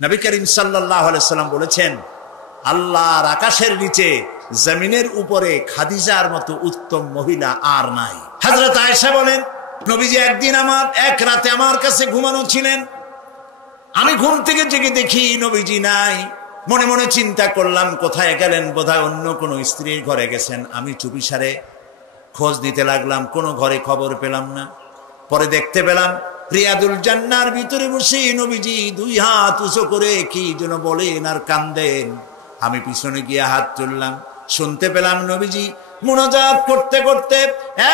নবী করিম সাল্লাল্লাহু আলাইহি ওয়াসাল্লাম বলেছেন, আল্লাহর আকাশের নিচে জমিনের উপরে খাদিজার মতো উত্তম মহিলা আর নাই। হযরত আয়েশা বলেন, নবীজি একদিন এক রাতে আমার কাছে ঘুমানো ছিলেন। আমি ঘুম থেকে জেগে দেখি নবীজি নাই। মনে মনে চিন্তা করলাম কোথায় গেলেন, বোধহয় অন্য কোনো স্ত্রীর ঘরে গেছেন। আমি চুপিসারে খোঁজ দিতে লাগলাম, কোনো ঘরে খবর পেলাম না। পরে দেখতে পেলাম রিয়াদুল জান্নার ভিতরে বসে নবীজি দুই হাত উঁচু করে কি যেন বলেন আর কান্দেন। আমি পিছনে গিয়ে হাত তুললাম, শুনতে পেলাম নবীজি মুনাজাত করতে করতে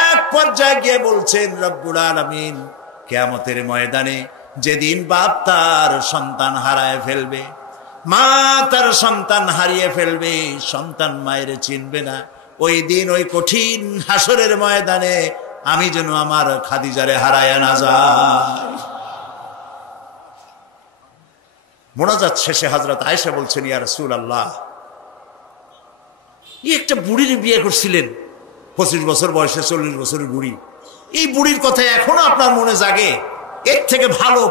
এক পর্যায়ে গিয়ে বলছেন, রব্বুল আলামিন, কিয়ামতের ময়দানে যেদিন বাপ তার সন্তান হারায় ফেলবে, মা তার সন্তান হারিয়ে ফেলবে, সন্তান মায়ের চিনবে না, ওই দিন ওই কঠিন হাসরের ময়দানে আমি যেন আমার খাদিজারে হারায় না যাই। মোনাজাত শেষে হযরত আয়েশা বলছেন, ইয়া রাসূলুল্লাহ, এই একটা বুড়ির বিয়ে করছিলেন, 25 বছর বয়সে 40 বছরের বুড়ি। এই বুড়ির কথা এখনো আপনার মনে জাগে? এর থেকে ভালো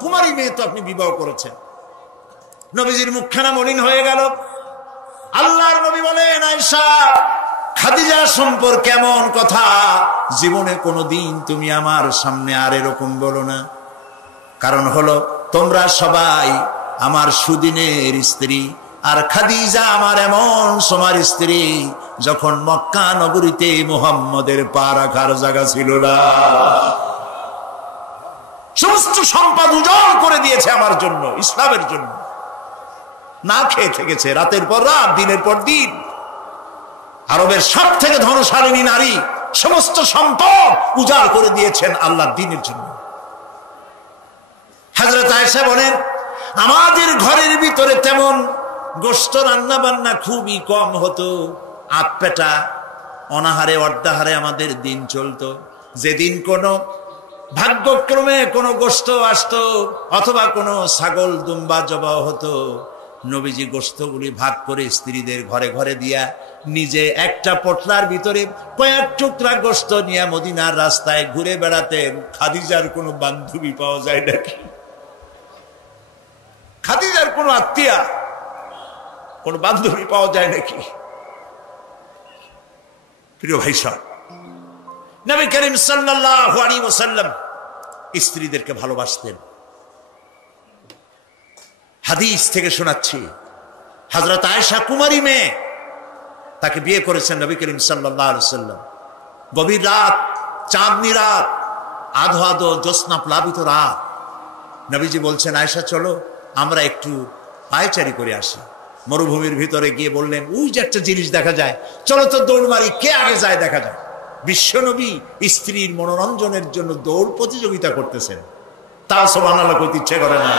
কুমারী মেয়ে তো আপনি বিবাহ করেছেন। নবীজির মুখখানা মলিন হয়ে গেল। আল্লাহর নবী বলেন, আয়েশা, খাদিজা সম্পর্কে এমন কথা জীবনে কোনোদিন তুমি আমার সামনে আর এরকম বলো না। কারণ হলো তোমরা সবাই আমার সুদিনের স্ত্রী, আর খাদিজা আমার এমন সময়ের স্ত্রী যখন মক্কা নগরীতে মুহাম্মদের পা রাখার জায়গা ছিল না। সমস্ত সম্পদ উজাড় করে দিয়েছে আমার জন্য, ইসলামের জন্য। না খেয়ে থেকেছে রাতের পর রাত, দিনের পর দিন। আরবের সব থেকে ধনশালিনী নারী সমস্ত সম্পদ উজাড় করে দিয়েছেন আল্লাহর দ্বীনের জন্য। হযরত আয়েশা বলেন, আমাদের ঘরের ভিতরে তেমন গোশত রান্না বান্না খুবই কম হতো। আধপেটা অনাহারে অর্ধাহারে আমাদের দিন চলতো। যেদিন কোনো ভাগ্যক্রমে কোনো গোশত আসতো অথবা কোনো ছাগল দুম্বা জবাও হতো, নবীজি গোশতগুলি ভাগ করে স্ত্রীদের ঘরে ঘরে দিয়া নিজে একটা পটলার ভিতরে কয়েক টুকরা গোশত নিয়ে মদিনার রাস্তায় ঘুরে বেড়াতেন। খাদিজার কোনো বান্ধবী পাওয়া যায় নাকি? খাদিজার কোনো আত্মীয়া, কোন বান্ধবী পাওয়া যায় নাকি? প্রিয় ভাই সাহেব, নবী করিম সাল্লাল্লাহু আলাইহি ওয়াসাল্লাম স্ত্রীদেরকে ভালোবাসতেন। হাদিস থেকে শোনাচ্ছি, হযরত আয়েশা কুমারী মেয়ে, তাকে বিয়ে করেছেন নবী করিম সাল্লাল্লাহু আলাইহি ওয়াসাল্লাম। গভীর রাত, চাঁদনি রাত, আধো আধো জ্যোৎস্না প্লাবিত রাত। নবীজি বলছেন, আয়েশা চলো আমরা একটু পায়চারি করে আসি। মরুভূমির ভিতরে গিয়ে বললেন, ওই যে একটা জিনিস দেখা যায়, চলো তো দৌড় মারি, কে আগে যায় দেখা যায়। বিশ্বনবী স্ত্রীর মনোরঞ্জনের জন্য দৌড় প্রতিযোগিতা করতেছেন, তাও সুবহানাল্লাহ কইতে ইচ্ছে করে না।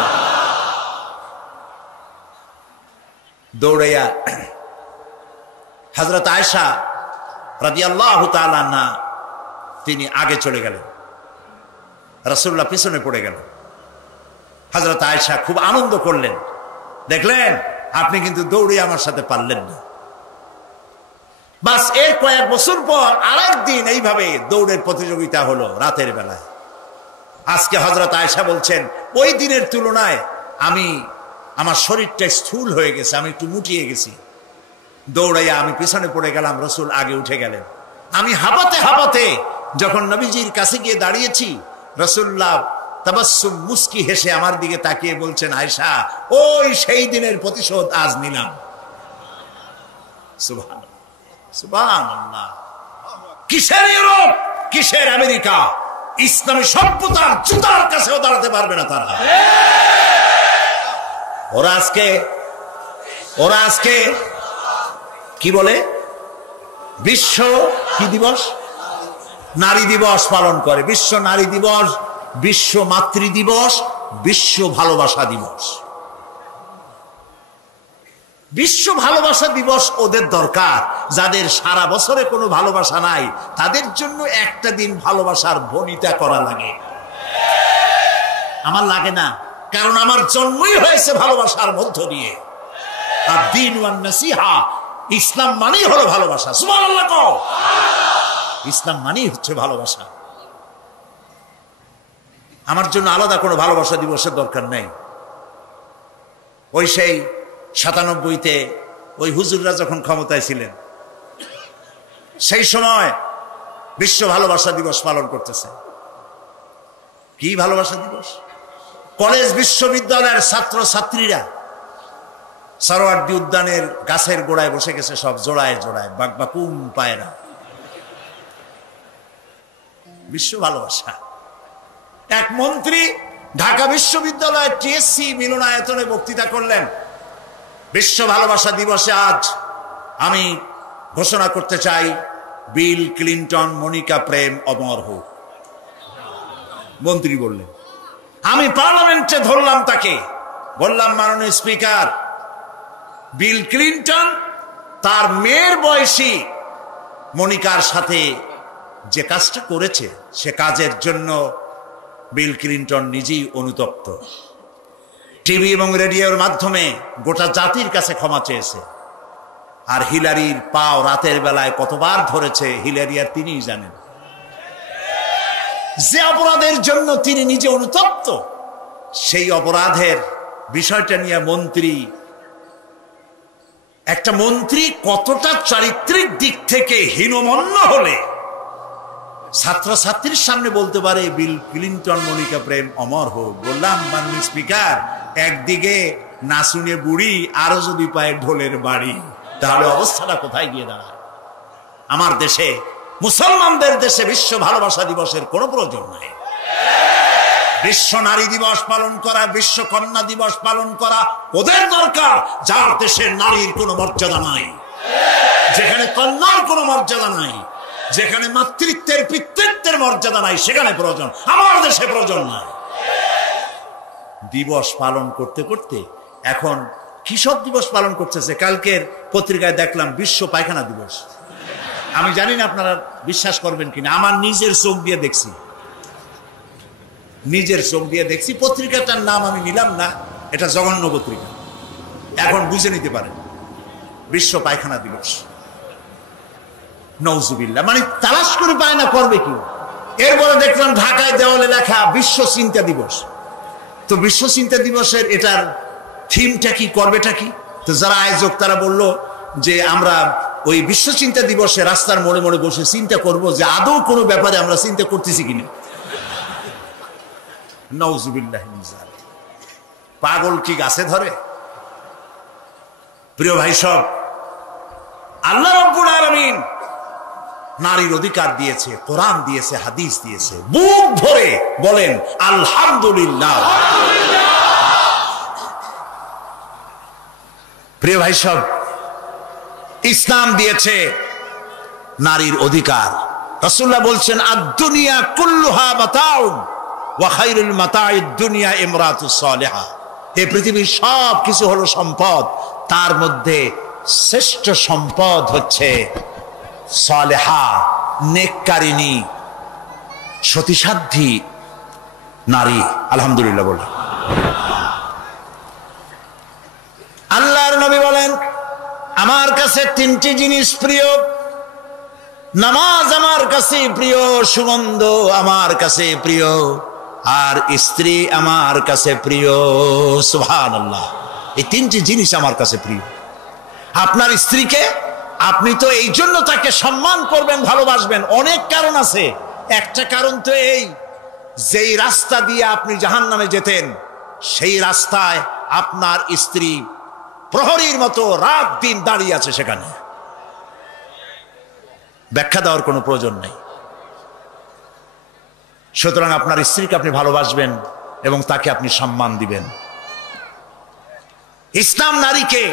দৌড়াইয়া হযরত আয়েশা রাদিয়াল্লাহু তাআলা আনহা তিনি আগে চলে গেলেন, রাসূলুল্লাহ পিছনে পড়ে গেলেন। হযরত আয়েশা খুব আনন্দ করলেন, দেখলেন আপনি কিন্তু দৌড়ে আমার সাথে পারলেন না। বাস এর কয়েক বছর পর আরেকদিন এইভাবে দৌড়ের প্রতিযোগিতা হলো রাতের বেলায়। আজকে হযরত আয়েশা বলছেন, ওই দিনের তুলনায় আমার শরীরটা স্থূল হয়ে গেছে, আমি একটু মুটিয়ে গেছি। দৌড়াইয়া আমি পিছনে পড়ে গেলাম, রাসূল আগে উঠে গেলেন। আমি হাঁপাতে হাঁপাতে যখন নবীজির কাছে গিয়ে দাঁড়িয়েছি, রাসূলুল্লাহ তাবাসসুম মুস্কি হেসে আমার দিকে তাকিয়ে বলছেন, আয়েশা, ওই সেই দিনের প্রতিশোধ আজ নিলাম। সুবহানাল্লাহ, সুবহানাল্লাহ। কিসের ইউরোপ, কিসের আমেরিকা, ইসলামী সভ্যতার জুতার কাছেও দাঁড়াতে পারবে না তারা। ওরা আজকে কি বলে, বিশ্ব কি দিবস, নারী দিবস পালন করে। বিশ্ব নারী দিবস, বিশ্ব মাতৃ দিবস, বিশ্ব ভালোবাসা দিবস। বিশ্ব ভালোবাসা দিবস ওদের দরকার, যাদের সারা বছরে কোনো ভালোবাসা নাই, তাদের জন্য একটা দিন ভালোবাসার বনিতা করা লাগে। আমার লাগে না, কারণ আমার জন্মই হয়েছে ভালোবাসার মধ্য দিয়ে। আর দ্বীন ওয়ান নাসিহা, ইসলাম মানেই হলো ভালোবাসা। সুবহানাল্লাহ কও। ইসলাম মানেই হচ্ছে ভালোবাসা। আমার জন্য আলাদা কোনো ভালোবাসা দিবসের দরকার নেই। ওই সেই 97-তে ওই হুজুররা যখন ক্ষমতায় ছিলেন, সেই সময় বিশ্ব ভালোবাসা দিবস পালন করতেছে। কি ভালোবাসা দিবস? কলেজ বিশ্ববিদ্যালয়ের ছাত্র ছাত্রীরা সরোয়ার্দী উদ্যানের গাছের গোড়ায় বসে গেছে, সব জোড়ায় জোড়ায় বাকবাকুম পায়রা। বিশ্ব ভালোবাসা। এক মন্ত্রী ঢাকা বিশ্ববিদ্যালয়ের টিএসসি মিলনায়তনে বক্তৃতা করলেন, বিশ্ব ভালোবাসা দিবসে আজ আমি ঘোষণা করতে চাই, বিল ক্লিন্টন মনিকা প্রেম অমর হোক। মন্ত্রী বললেন, আমি পার্লামেন্টে ধরলাম তাকে, বললাম, মাননীয় স্পিকার, বিল ক্লিন্টন তার মেয়ের বয়সী মনিকার সাথে যে কাজটা করেছে, সে কাজের জন্য বিল ক্লিন্টন নিজেই অনুতপ্ত। টিভি এবং রেডিওর মাধ্যমে গোটা জাতির কাছে ক্ষমা চেয়েছে। আর হিলারির পাও রাতের বেলায় কতবার ধরেছে হিলারি আর তিনিই জানেন। যে অপরাধের জন্য তিনি নিজে অনুতপ্ত, সেই অপরাধের বিষয়টা নিয়ে একটা মন্ত্রী কতটা চারিত্রিক দিক থেকে হীনমন্য হলে ছাত্রছাত্রীর সামনে বলতে পারে বিল ক্লিন্টন মনিকা প্রেম অমর হোক। বললাম, মাননীয় স্পিকার, একদিকে নাচুনে বুড়ি, আরো যদি পায় ঢোলের বাড়ি, তাহলে অবস্থাটা কোথায় গিয়ে দাঁড়ায়? আমার দেশে, মুসলমানদের দেশে বিশ্ব ভালোবাসা দিবসের কোনো প্রয়োজন নাই। বিশ্ব নারী দিবস পালন করা, বিশ্ব কন্যা দিবস পালন করা ওদের দরকার, যার দেশে নারীর কোনো মর্যাদা নাই, যেখানে কন্যার কোনো মর্যাদা নাই, যেখানে মাতৃত্বের পিতৃত্বের মর্যাদা নাই, সেখানে প্রয়োজন। আমার দেশে প্রয়োজন নাই। দিবস পালন করতে করতে এখন কিসব দিবস পালন করতেছে। কালকের পত্রিকায় দেখলাম বিশ্ব পায়খানা দিবস। আমি জানি না আপনারা বিশ্বাস করবেন কিনা, আমার নিজের চোখ দিয়ে দেখছি। পত্রিকাটার নাম আমি নিলাম না, এটা জঘন্য পত্রিকা, এখন বুঝে নিতে পারেন। বিশ্ব পায়খানা দিবস, নওজুবিল্লাহ, মানে তালাশ করে পায় না, করবে কি? এরপরে দেখলাম ঢাকায় দেওয়ালে লেখা বিশ্ব চিন্তা দিবস। তো বিশ্ব চিন্তা দিবসের এটার থিমটা কি, করবেটা কি? তো যারা আয়োজক তারা বলল যে আমরা ওই বিশ্ব চিন্তা দিবসে রাস্তার মোড়ে মোড়ে বসে চিন্তা করব যে আদৌ কোনো ব্যাপারে আমরা চিন্তা করতেছি কিনা। নওজুবিল্লাহ, পাগল কি গাছে ধরে? প্রিয় ভাই সব, আল্লাহ রাব্বুল আলামিন নারীর অধিকার দিয়েছে, কোরআন দিয়েছে, হাদিস দিয়েছে। বুক ভরে বলেন আলহামদুলিল্লাহ। প্রিয় ভাই সব, ইসলাম দিয়েছে নারীর অধিকার। রাসূলুল্লাহ বলছেন, আদ-দুনিয়া কুল্লুহা মাতাউন ওয়া খায়রুল মাতাইদ দুনিয়া ইমরাতুস সালিহা। এই পৃথিবীর সব কিছু হলো সম্পদ, তার মধ্যে শ্রেষ্ঠ সম্পদ হচ্ছে সালেহা, নেককারিনী, সতীসাধ্যী নারী। আলহামদুলিল্লাহ বলে। আল্লাহর নবী বলেন, আমার কাছে তিনটি জিনিস প্রিয়, নামাজ আমার কাছে প্রিয়, সুগন্ধ আমার কাছে প্রিয়, আর স্ত্রী আমার কাছে প্রিয়। সুবহানাল্লাহ, এই তিনটি জিনিস আমার কাছে প্রিয়। আপনার স্ত্রীকে আপনি তো এই জন্য তাকে সম্মান করবেন, ভালোবাসবেন, অনেক কারণ আছে। একটা কারণ তো এই, যেই রাস্তা দিয়ে আপনি জাহান্নামে যেতেন, সেই রাস্তায় আপনার স্ত্রী প্রহরীর মতো রাত দিন দাঁড়িয়ে আছে, সেখানে ব্যাখ্যা দেওয়ার কোনো প্রয়োজন নেই। সুতরাং আপনার স্ত্রীকে আপনি ভালোবাসবেন এবং তাকে আপনি সম্মান দিবেন। ইসলাম নারীকে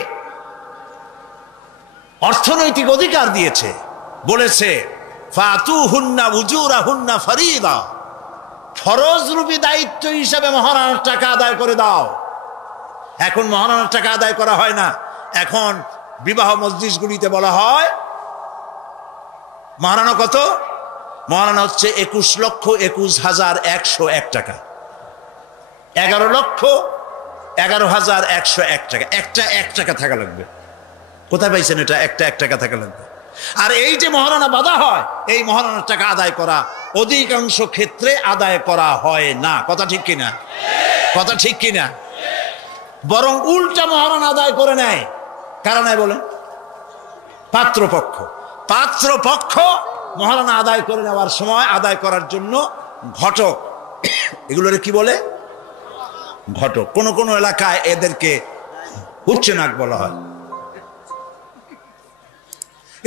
অর্থনৈতিক অধিকার দিয়েছে, বলেছে ফাতুহুন্না উজুরাহুন্না ফরিদা, ফরজরূপী দায়িত্ব হিসাবে মহারানার টাকা আদায় করে দাও। এখন মহারানার টাকা আদায় করা হয় না, এখন বিবাহ মজলিসগুলিতে বলা হয় মহারানা কত? মহারানা হচ্ছে 21,21,101 টাকা, 11,11,101 টাকা। একটা 1 টাকা থাকা লাগবে। কোথায় পাইছেন এটা? একটা 1 টাকা থাকা লাগবে। আর এই যে মহারানা বাঁধা হয়, এই মহারানার টাকা আদায় করা অধিকাংশ ক্ষেত্রে আদায় করা হয় না। কথা ঠিক কিনা? কথা ঠিক কিনা? বরং উল্টা মহারণা আদায় করে নেয়। কারা নেয় বলেন? পাত্রপক্ষ। পাত্রপক্ষ মহারণা আদায় করে নেওয়ার সময় আদায় করার জন্য ঘটক, এগুলোরে কি বলে? ঘটক। কোন কোন এলাকায় এদেরকে উচ্চনাক বলা হয়।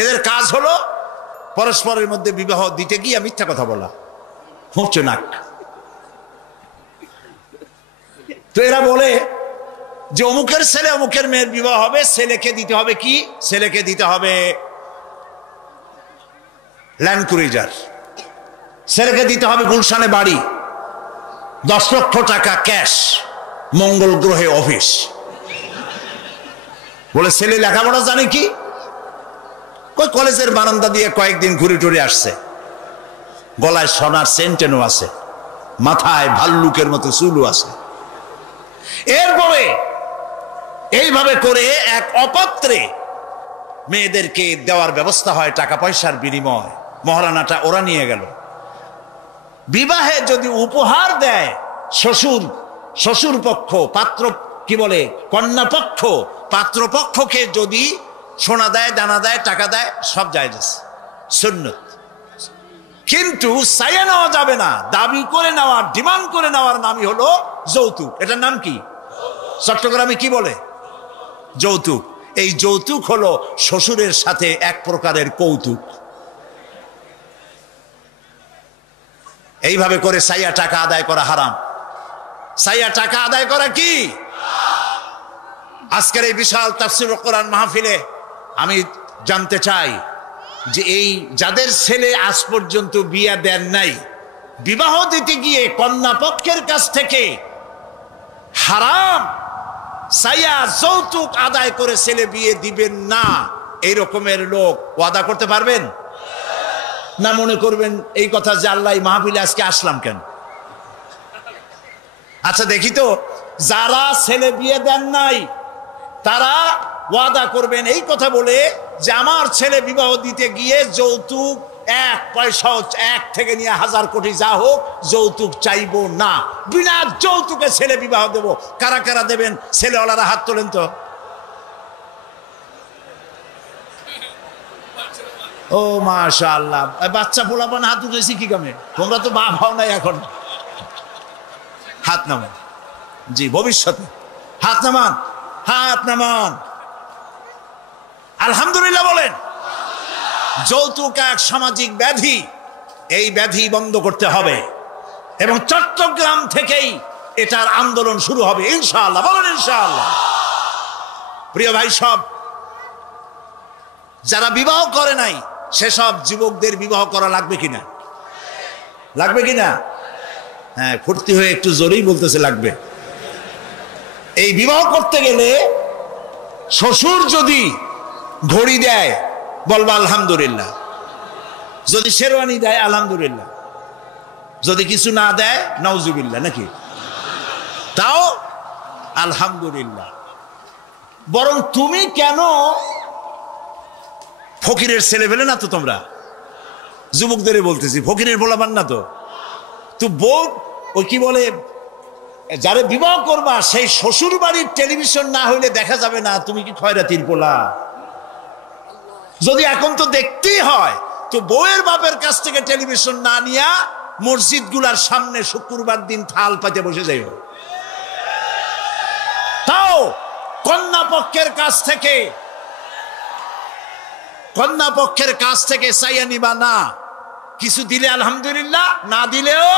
এদের কাজ হলো পরস্পরের মধ্যে বিবাহ দিতে গিয়ে মিথ্যা কথা বলা, উচ্চনাক। তো এরা বলে যে অমুকের ছেলে অমুকের মেয়ের বিবাহ হবে, ছেলেকে দিতে হবে কি? ছেলেকে দিতে হবে ল্যান্ড ক্রুইজার, ছেলেকে দিতে হবে গুলশানে বাড়ি, 10 লক্ষ টাকা ক্যাশ, মঙ্গল গ্রহে অফিস। বলে ছেলে লেখাপড়া জানে কি? কলেজের বারান্দা দিয়ে কয়েকদিন ঘুরে টুরে আসছে, গলায় সোনার সেন্টেনও আছে, মাথায় ভাল্লুকের মতো চুলও আছে। এরপরে এইভাবে করে এক অপাত্রে মেয়েদেরকে দেওয়ার ব্যবস্থা হয় টাকা পয়সার বিনিময়। মহারানাটা ওরা নিয়ে গেল। বিবাহে যদি উপহার দেয় শ্বশুর পক্ষ, পাত্র কি বলে কন্যা পক্ষ, পাত্রপক্ষকে যদি সোনা দেয়, দানা দেয়, টাকা দেয়, সব জায়েজ আছে, সুন্নত। কিন্তু চাইয়া নেওয়া যাবে না। দাবি করে নেওয়া, ডিমান্ড করে নেওয়ার নামই হলো যৌতুক। এটার নাম কি? চট্টগ্রামে কি বলে? যৌতুক। এই যৌতুক হলো শ্বশুরের সাথে এক প্রকারের কৌতুক। এইভাবে করে চাইয়া টাকা আদায় করা হারাম। চাইয়া টাকা আদায় করা কি? আজকের এই বিশাল তাফসীরুল কোরআন মাহফিলে আমি জানতে চাই যে এই যাদের ছেলে আজ পর্যন্ত বিয়ে দেন নাই, বিবাহ দিতে গিয়ে কন্যা পক্ষের কাছ থেকে হারাম চাইয়া যৌতুক আদায় করে ছেলে বিয়ে দিবেন না, এই রকমের লোক ওয়াদা করতে পারবেন না? মনে করবেন এই কথা যে আল্লাহ মাহফিলে আজকে আসলাম কেন? আচ্ছা দেখি তো, যারা ছেলে বিয়ে দেন নাই তারা ওয়াদা করবেন এই কথা বলে যে আমার ছেলে বিবাহ দিতে গিয়ে যৌতুক এক পয়সাও, 1 থেকে নিয়ে 1000 কোটি যা হোক, যৌতুক চাইবো না, বিনা যৌতুকে ছেলে বিবাহ দেব। কারা কারা দেবেন? ছেলেওয়ালারা হাত তোলেন তো। ও মাশাআল্লাহ, বাচ্চা পোলাপান হাত উঠেছি কি কামে? তোমরা তো বাপ হও নাই এখন। হাত নামান। জি, ভবিষ্যতে হাত নামান, হাত নামান। আলহামদুলিল্লাহ বলেন। যৌতুক এক সামাজিক ব্যাধি, এই ব্যাধি বন্ধ করতে হবে এবং চট্টগ্রাম থেকেই এটার আন্দোলন শুরু হবে ইনশাআল্লাহ। বলেন ইনশাআল্লাহ। প্রিয় ভাই, সব যারা বিবাহ করে নাই সেসব যুবকদের বিবাহ করা লাগবে কিনা? লাগবে কিনা? হ্যাঁ, ফুর্তি হয়ে একটু জোরেই বলতেছে লাগবে। এই বিবাহ করতে গেলে শ্বশুর যদি ঘড়ি দেয় বলবা আলহামদুলিল্লাহ, যদি শেরওয়ানি দেয় আলহামদুলিল্লাহ, যদি কিছু না দেয় নাউজুবিল্লাহ, নাকি? তাও আলহামদুলিল্লাহ। বরং তুমি কেন ফকিরের ছেলে পেলে না তো? তোমরা যুবকদের বলতেছি, ফকিরের বলাবান না তো। তো বউ ওই কি বলে, যারা বিবাহ করবা সেই শ্বশুর বাড়ির টেলিভিশন না হইলে দেখা যাবে না তুমি কি খয়রাতির পোলা। যদি এখন তো দেখতেই হয়, তো বউয়ের বাপের কাছ থেকে টেলিভিশন না নিয়া মসজিদ গুলার সামনে শুক্রবার দিন থাল পাতে বসে যাইও। তাও কন্যা পক্ষের কাছ থেকে চাইয়া নিবা না। কিছু দিলে আলহামদুলিল্লাহ, না দিলেও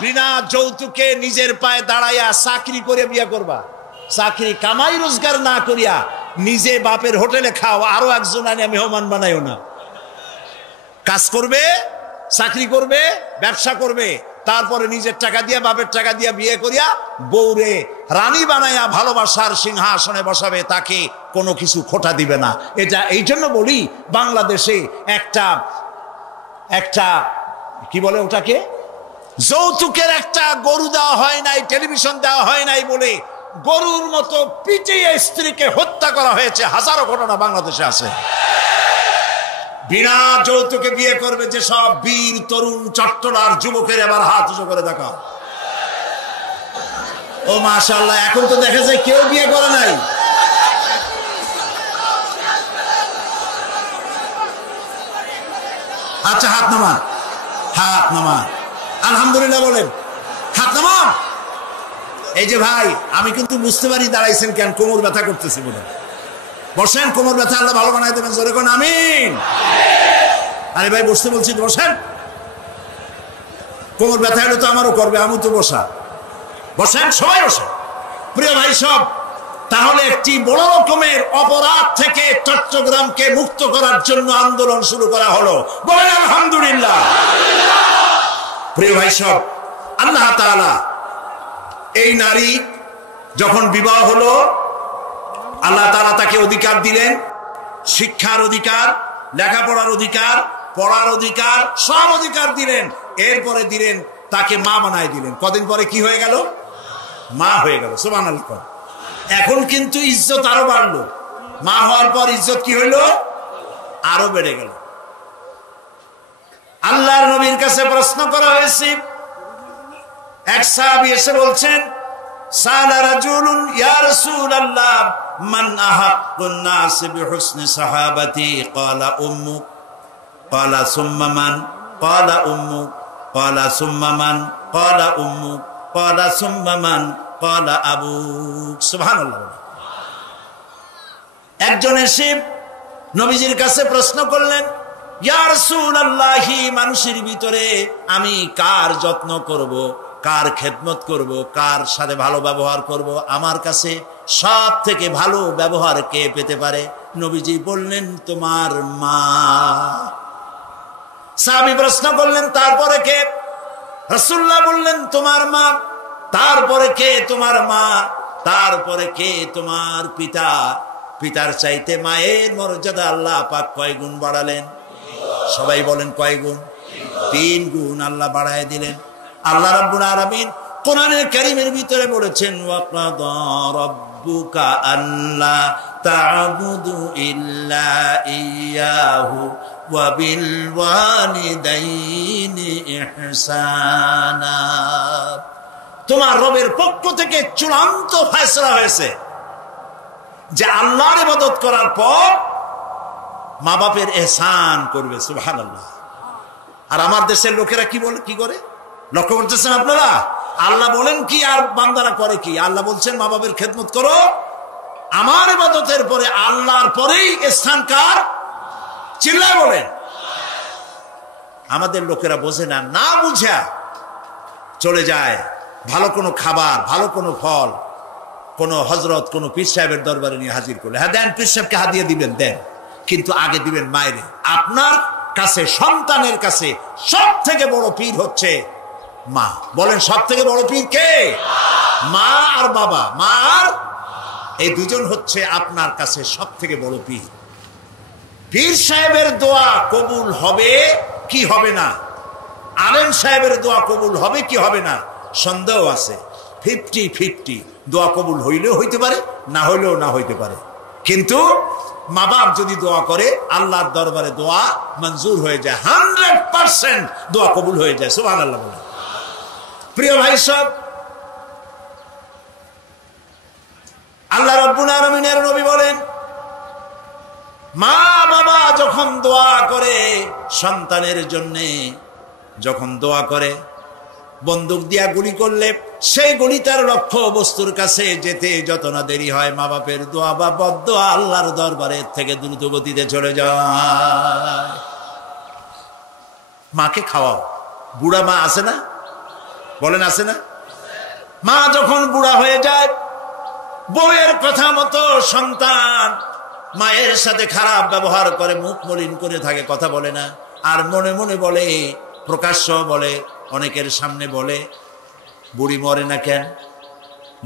বিনা যৌতুকে নিজের পায়ে দাঁড়াইয়া চাকরি করে বিয়ে করবা। চাকরি কামাই রোজগার না করিয়া নিজে বাপের হোটেলে খাও, আরো একজন আনিয়া মেহমান বানাইও না। কাজ করবে, চাকরি করবে, ব্যবসা করবে, তারপরে নিজের টাকা দিয়া, বাপের টাকা দিয়া বিয়ে করিয়া বউরে রানী বানাইয়া ভালোবাসার সিংহাসনে বসাবে, তাকে কোনো কিছু খোটা দিবে না। এটা এই জন্য বলি, বাংলাদেশে একটা কি বলে ওটাকে, যৌতুকের একটা গরু দেওয়া হয় নাই, টেলিভিশন দেওয়া হয় নাই বলে গরুর মতো পিটিয়ে স্ত্রীকে হত্যা করা হয়েছে। হাজারো ঘটনা বাংলাদেশে আছে। বিনা যৌতুকে বিয়ে করবে যে সব বীর তরুণ চট্টলার যুবকের এবার হাত উঁচু করে দেখা। ও মাশাআল্লাহ, এখন তো দেখা যায় কেউ বিয়ে করে নাই। আচ্ছা, হাত নামান, হাত নামান, আলহামদুলিল্লাহ বলেন, হাত নামান। এই যে ভাই, আমি কিন্তু বুঝতে পারি দাঁড়াইছেন কেন, কোমর ব্যথা করতেছি বলে। বসেন, কোমর ব্যথা আল্লাহ ভালো বানাই দেবেন, জোরে কোন আমিন। আরে ভাই বসতে বলছি, বসেন। কোমর ব্যথা হলে তো আমারও করবে, আমি তো বসা। বসেন, সবাই বসেন। প্রিয় ভাই সব, তাহলে একটি বড় রকমের অপরাধ থেকে চট্টগ্রামকে মুক্ত করার জন্য আন্দোলন শুরু করা হলো, বলেন আলহামদুলিল্লাহ। প্রিয় ভাই সব, আল্লাহ তাআলা এই নারী যখন বিবাহ হলো, আল্লাহ তাআলা তাকে অধিকার দিলেন, শিক্ষার অধিকার, লেখাপড়ার অধিকার, পড়ার অধিকার, সব অধিকার দিলেন। এরপরে দিলেন তাকে মা বানায় দিলেন। কদিন পরে কি হয়ে গেল? মা হয়ে গেল। সুবহানাল্লাহ। এখন কিন্তু ইজ্জত আরো বাড়লো। মা হওয়ার পর ইজ্জত কি হইল? আরো বেড়ে গেল। আল্লাহর নবীর কাছে প্রশ্ন করা হয়েছে, এক সাহাবী এসে বলছেন, সালা রাজুলুন ইয়া রাসূলুল্লাহ মান আহাক্কুন নাস বিহুসনি সাহাবাতি ক্বালা উম্মুক ক্বালা সুম্মা মান ক্বালা উম্মুক ক্বালা সুম্মা মান ক্বালা উম্মুক ক্বালা সুম্মা মান ক্বালা আবুক। সুবহানাল্লাহ। একজন এসে নবীজির কাছে প্রশ্ন করলেন, ইয়া রাসূলুল্লাহ, মানুষের ভিতরে আমি কার যত্ন করব, কার খেদমত করব, কার সাথে ভালো ব্যবহার করব, আমার কাছে সব থেকে ভালো ব্যবহার কে পেতে পারে? নবীজি বললেন, তোমার মা। সাহাবী প্রশ্ন করলেন, তারপরে কে? রাসূলুল্লাহ বললেন, তোমার মা। তারপরে কে? তোমার মা। তারপরে কে? তোমার পিতা। পিতার চাইতে মায়ের মর্যাদা আল্লাহ পাক কয় গুণ বাড়ালেন? সবাই বলেন কয় গুণ? 3 গুণ আল্লাহ বাড়ায় দিলেন। আল্লাহ রাব্বুল আলামিন কোরআনের কারীমের ভিতরে বলেছেন, ওয়াকাদা রাব্বুকা আল্লা তা'বুদু ইল্লা ইয়্যাহু ওয়া বিল ওয়ালিদাইনি ইহসানা। তোমার রবের পক্ষ থেকে চূড়ান্ত ফয়সালা হয়েছে যে আল্লাহর ইবাদত করার পর মা বাপের ইহসান করবে। সুবহানাল্লাহ। আর আমার দেশের লোকেরা কি বলে, কি করে লক্ষ্য করতেছেন আপনারা? আল্লাহ বলেন কি আর বান্দারা করে কি? আল্লাহ বলছেন মা বাপের খেদমত করো, আমার ইবাদতের পরে আল্লাহর পরেই স্থান কার? চিল্লায় বলেন। আমাদের লোকেরা বোঝে না, না বুঝা চলে যায় ভালো কোনো খাবার, ভালো কোনো ফল কোন হযরত, কোন পীর সাহেবের দরবারে নিয়ে হাজির করলে, হ্যাঁ দেন, পীর সাহেবকে হাদিয়া দিবেন, দেন, কিন্তু আগে দিবেন মায়েরে। আপনার কাছে, সন্তানের কাছে সব থেকে বড় পীর হচ্ছে মা। বলেন সব থেকে বড় পীর কে? মা আর বাবা। মা আর এই দুজন হচ্ছে আপনার কাছে সব থেকে বড় পীর। পীর সাহেবের দোয়া কবুল হবে কি হবে না, আলেম সাহেবের দোয়া কবুল হবে কি হবে না, সন্দেহ আছে। 50-50, দোয়া কবুল হইলেও হইতে পারে, না হইলেও না হইতে পারে। কিন্তু মা বাপ যদি দোয়া করে, আল্লাহর দরবারে দোয়া মঞ্জুর হয়ে যায়, 100% দোয়া কবুল হয়ে যায়। সুবহানাল্লাহ বলেন। প্রিয় ভাই সব, আল্লাহ রাব্বুল আলামিনের নবী বলেন, মা বাবা যখন দোয়া করে সন্তানের জন্য, যখন দোয়া করে, বন্দুক দিয়া গুলি করলে সেই গুলিটার লক্ষ্য বস্তুর কাছে যেতে যত না দেরি হয়, মা বাপের দোয়া বা বদদোয়া আল্লাহর দরবারে থেকে দ্রুত গতিতে চলে যায়। মাকে খাওয়াও। বুড়া মা আছে না? বলেন আছে না? মা যখন বুড়া হয়ে যায়, বউয়ের কথা মতো সন্তান মায়ের সাথে খারাপ ব্যবহার করে, মুখ মলিন করে থাকে, কথা বলে না, আর মনে মনে বলে, প্রকাশ্য বলে, অনেকের সামনে বলে, বুড়ি মরে না কেন?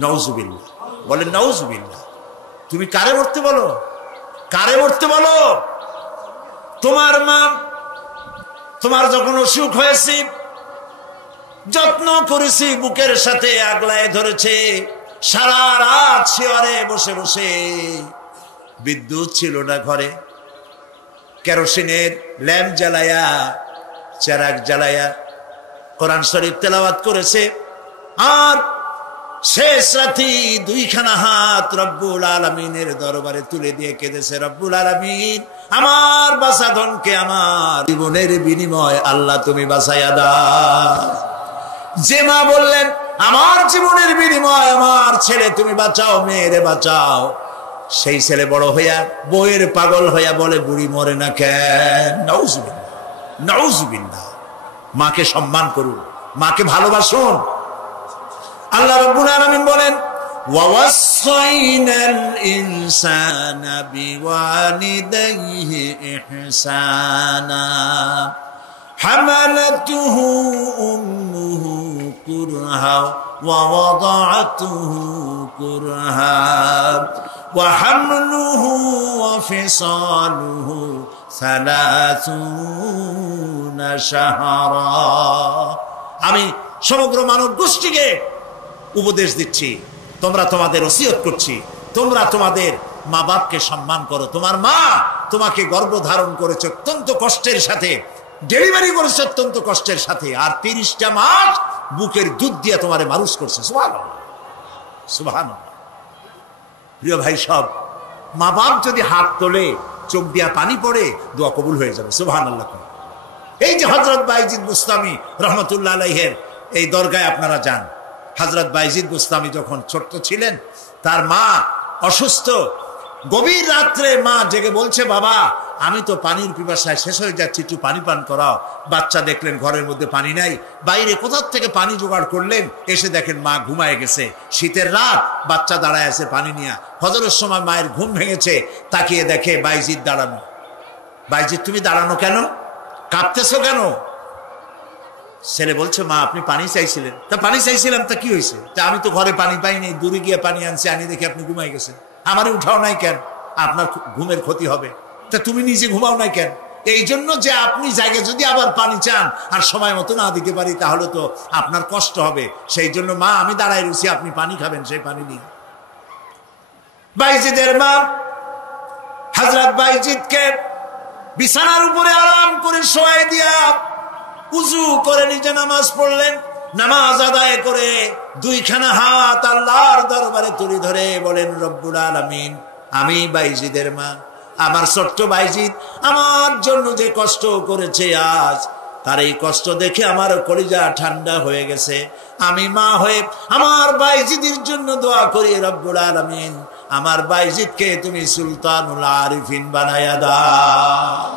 নাউজুবিল্লাহ। বলেন নাউজুবিল্লাহ। তুমি কারে মরতে বলো? কারে মরতে বলো? তোমার মা, তোমার যখন অসুখ হয়েছে, যত্ন করেছি, বুকের সাথে আগলায় ধরেছে, সারা রাত শিয়রে বসে বসে, বিদ্যুৎ ছিল না ঘরে, কেরোসিনের ল্যাম্প জ্বালায়া, চেরাগ জ্বালায়া কোরআন শরীফ তেলাওয়াত করেছে। আর শেষ রাতি দুইখানা হাত রব্বুল আলামিনের দরবারে তুলে দিয়ে কেঁদেছে, রব্বুল আলামিন আমার বাঁচাধনকে আমার জীবনের বিনিময় আল্লাহ তুমি বাঁচাইয়া দাও। যে মা বললেন আমার জীবনের বিনিময় আমার ছেলে তুমি বাঁচাও, মেয়েরে বাঁচাও, সেই ছেলে বড় হইয়া বইয়ের পাগল হইয়া বলে বুড়ি মরে না কেন। নাউজুবিল্লাহ, নাউজুবিল্লাহ। মাকে সম্মান করুন, মাকে ভালোবাসুন। আল্লাহ রাব্বুল আলামিন বলেন ওয়াওয়াসাইনাল ইনসানা বিওয়ালিদাইহি ইহসানা হামালাতুহু উম্মুহু কুরহা ওয়া ওয়াদাআতুহু কুরহা ওয়া হামলুহু ওয়া ফিসালুহু 30 শাহরা। আমি সমগ্র মানব গোষ্ঠীকে উপদেশ দিচ্ছি, তোমরা তোমাদের ওসিয়ত করছি, তোমরা তোমাদের মা বাপকে সম্মান করো। তোমার মা তোমাকে গর্ভধারণ করেছে অত্যন্ত কষ্টের সাথে, ডেলিভারি করেছে অত্যন্ত কষ্টের সাথে, আর 30টা মাস বুকের দুধ দিয়ে তোমারে মানুষ করছে। সুবহানাল্লাহ, সুবহানাল্লাহ। প্রিয় ভাই সব, মা বাপ যদি হাত তোলে, চোখ দিয়া পানি পড়ে, দোয়া কবুল হয়ে যাবে। সুবহানাল্লাহ। এই যে হযরত বাইজিদ বুস্তামি রহমতুল্লাহ আলাইহির এই দরগায় আপনারা যান, হযরত বাইজিদ বুস্তামি যখন ছোট্ট ছিলেন, তার মা অসুস্থ, গভীর রাত্রে মা জেগে বলছে বাবা আমি তো পানির পিপাসায় শেষ হয়ে যাচ্ছি, একটু পানি পান করাও। বাচ্চা দেখলেন ঘরের মধ্যে পানি নাই, বাইরে কোথার থেকে পানি জোগাড় করলেন, এসে দেখেন মা ঘুমায় গেছে। শীতের রাত, বাচ্চা দাঁড়ায় আছে পানি নিয়ে। ফজরের সময় মায়ের ঘুম ভেঙেছে, তাকিয়ে দেখে বাইজিদ দাঁড়ানো। বাইজিদ তুমি দাঁড়ানো কেন, কাঁপতেছো কেন? ছেলে বলছে মা আপনি পানি চাইছিলেন। তা পানি চাইছিলাম, তা কি হয়েছে? তা আমি তো ঘরে পানি পাইনি, দূরে গিয়ে পানি আনছি, আনি দেখি আপনি ঘুমাই গেছেন। আমারে উঠাও নাই কেন? আপনার ঘুমের ক্ষতি হবে। তা তুমি নিজে ঘুমাও নাই কেন? এই জন্য যে আপনি জায়গায় যদি আবার পানি চান আর সময় মতো না দিতে পারি, তাহলে তো আপনার কষ্ট হবে। সেই জন্য মা আমি দাঁড়ায় রয়েছি, আপনি পানি খাবেন, সেই পানি নিয়ে। বাইজিদের মা হযরত বাইজিদকে বিছানার উপরে আরাম করে শোয়াই দিয়া উযু করে নিজে নামাজ পড়লেন। নামাজ আদায় করে দুইখানা হাত আল্লাহর দরবারে তুলে ধরে বলেন রব্বুল আলামিন আমি বাইজিদের মা, আমার ছোট্ট বাইজিদ আমার জন্য যে কষ্ট করেছে আজ, তার এই কষ্ট দেখে আমার কলিজা ঠান্ডা হয়ে গেছে। আমি মা হয়ে আমার বাইজিদের জন্য দোয়া করি রব্বুল আলামিন আমার বাইজিদকে তুমি সুলতানুল আরিফিন বানায়া দাও।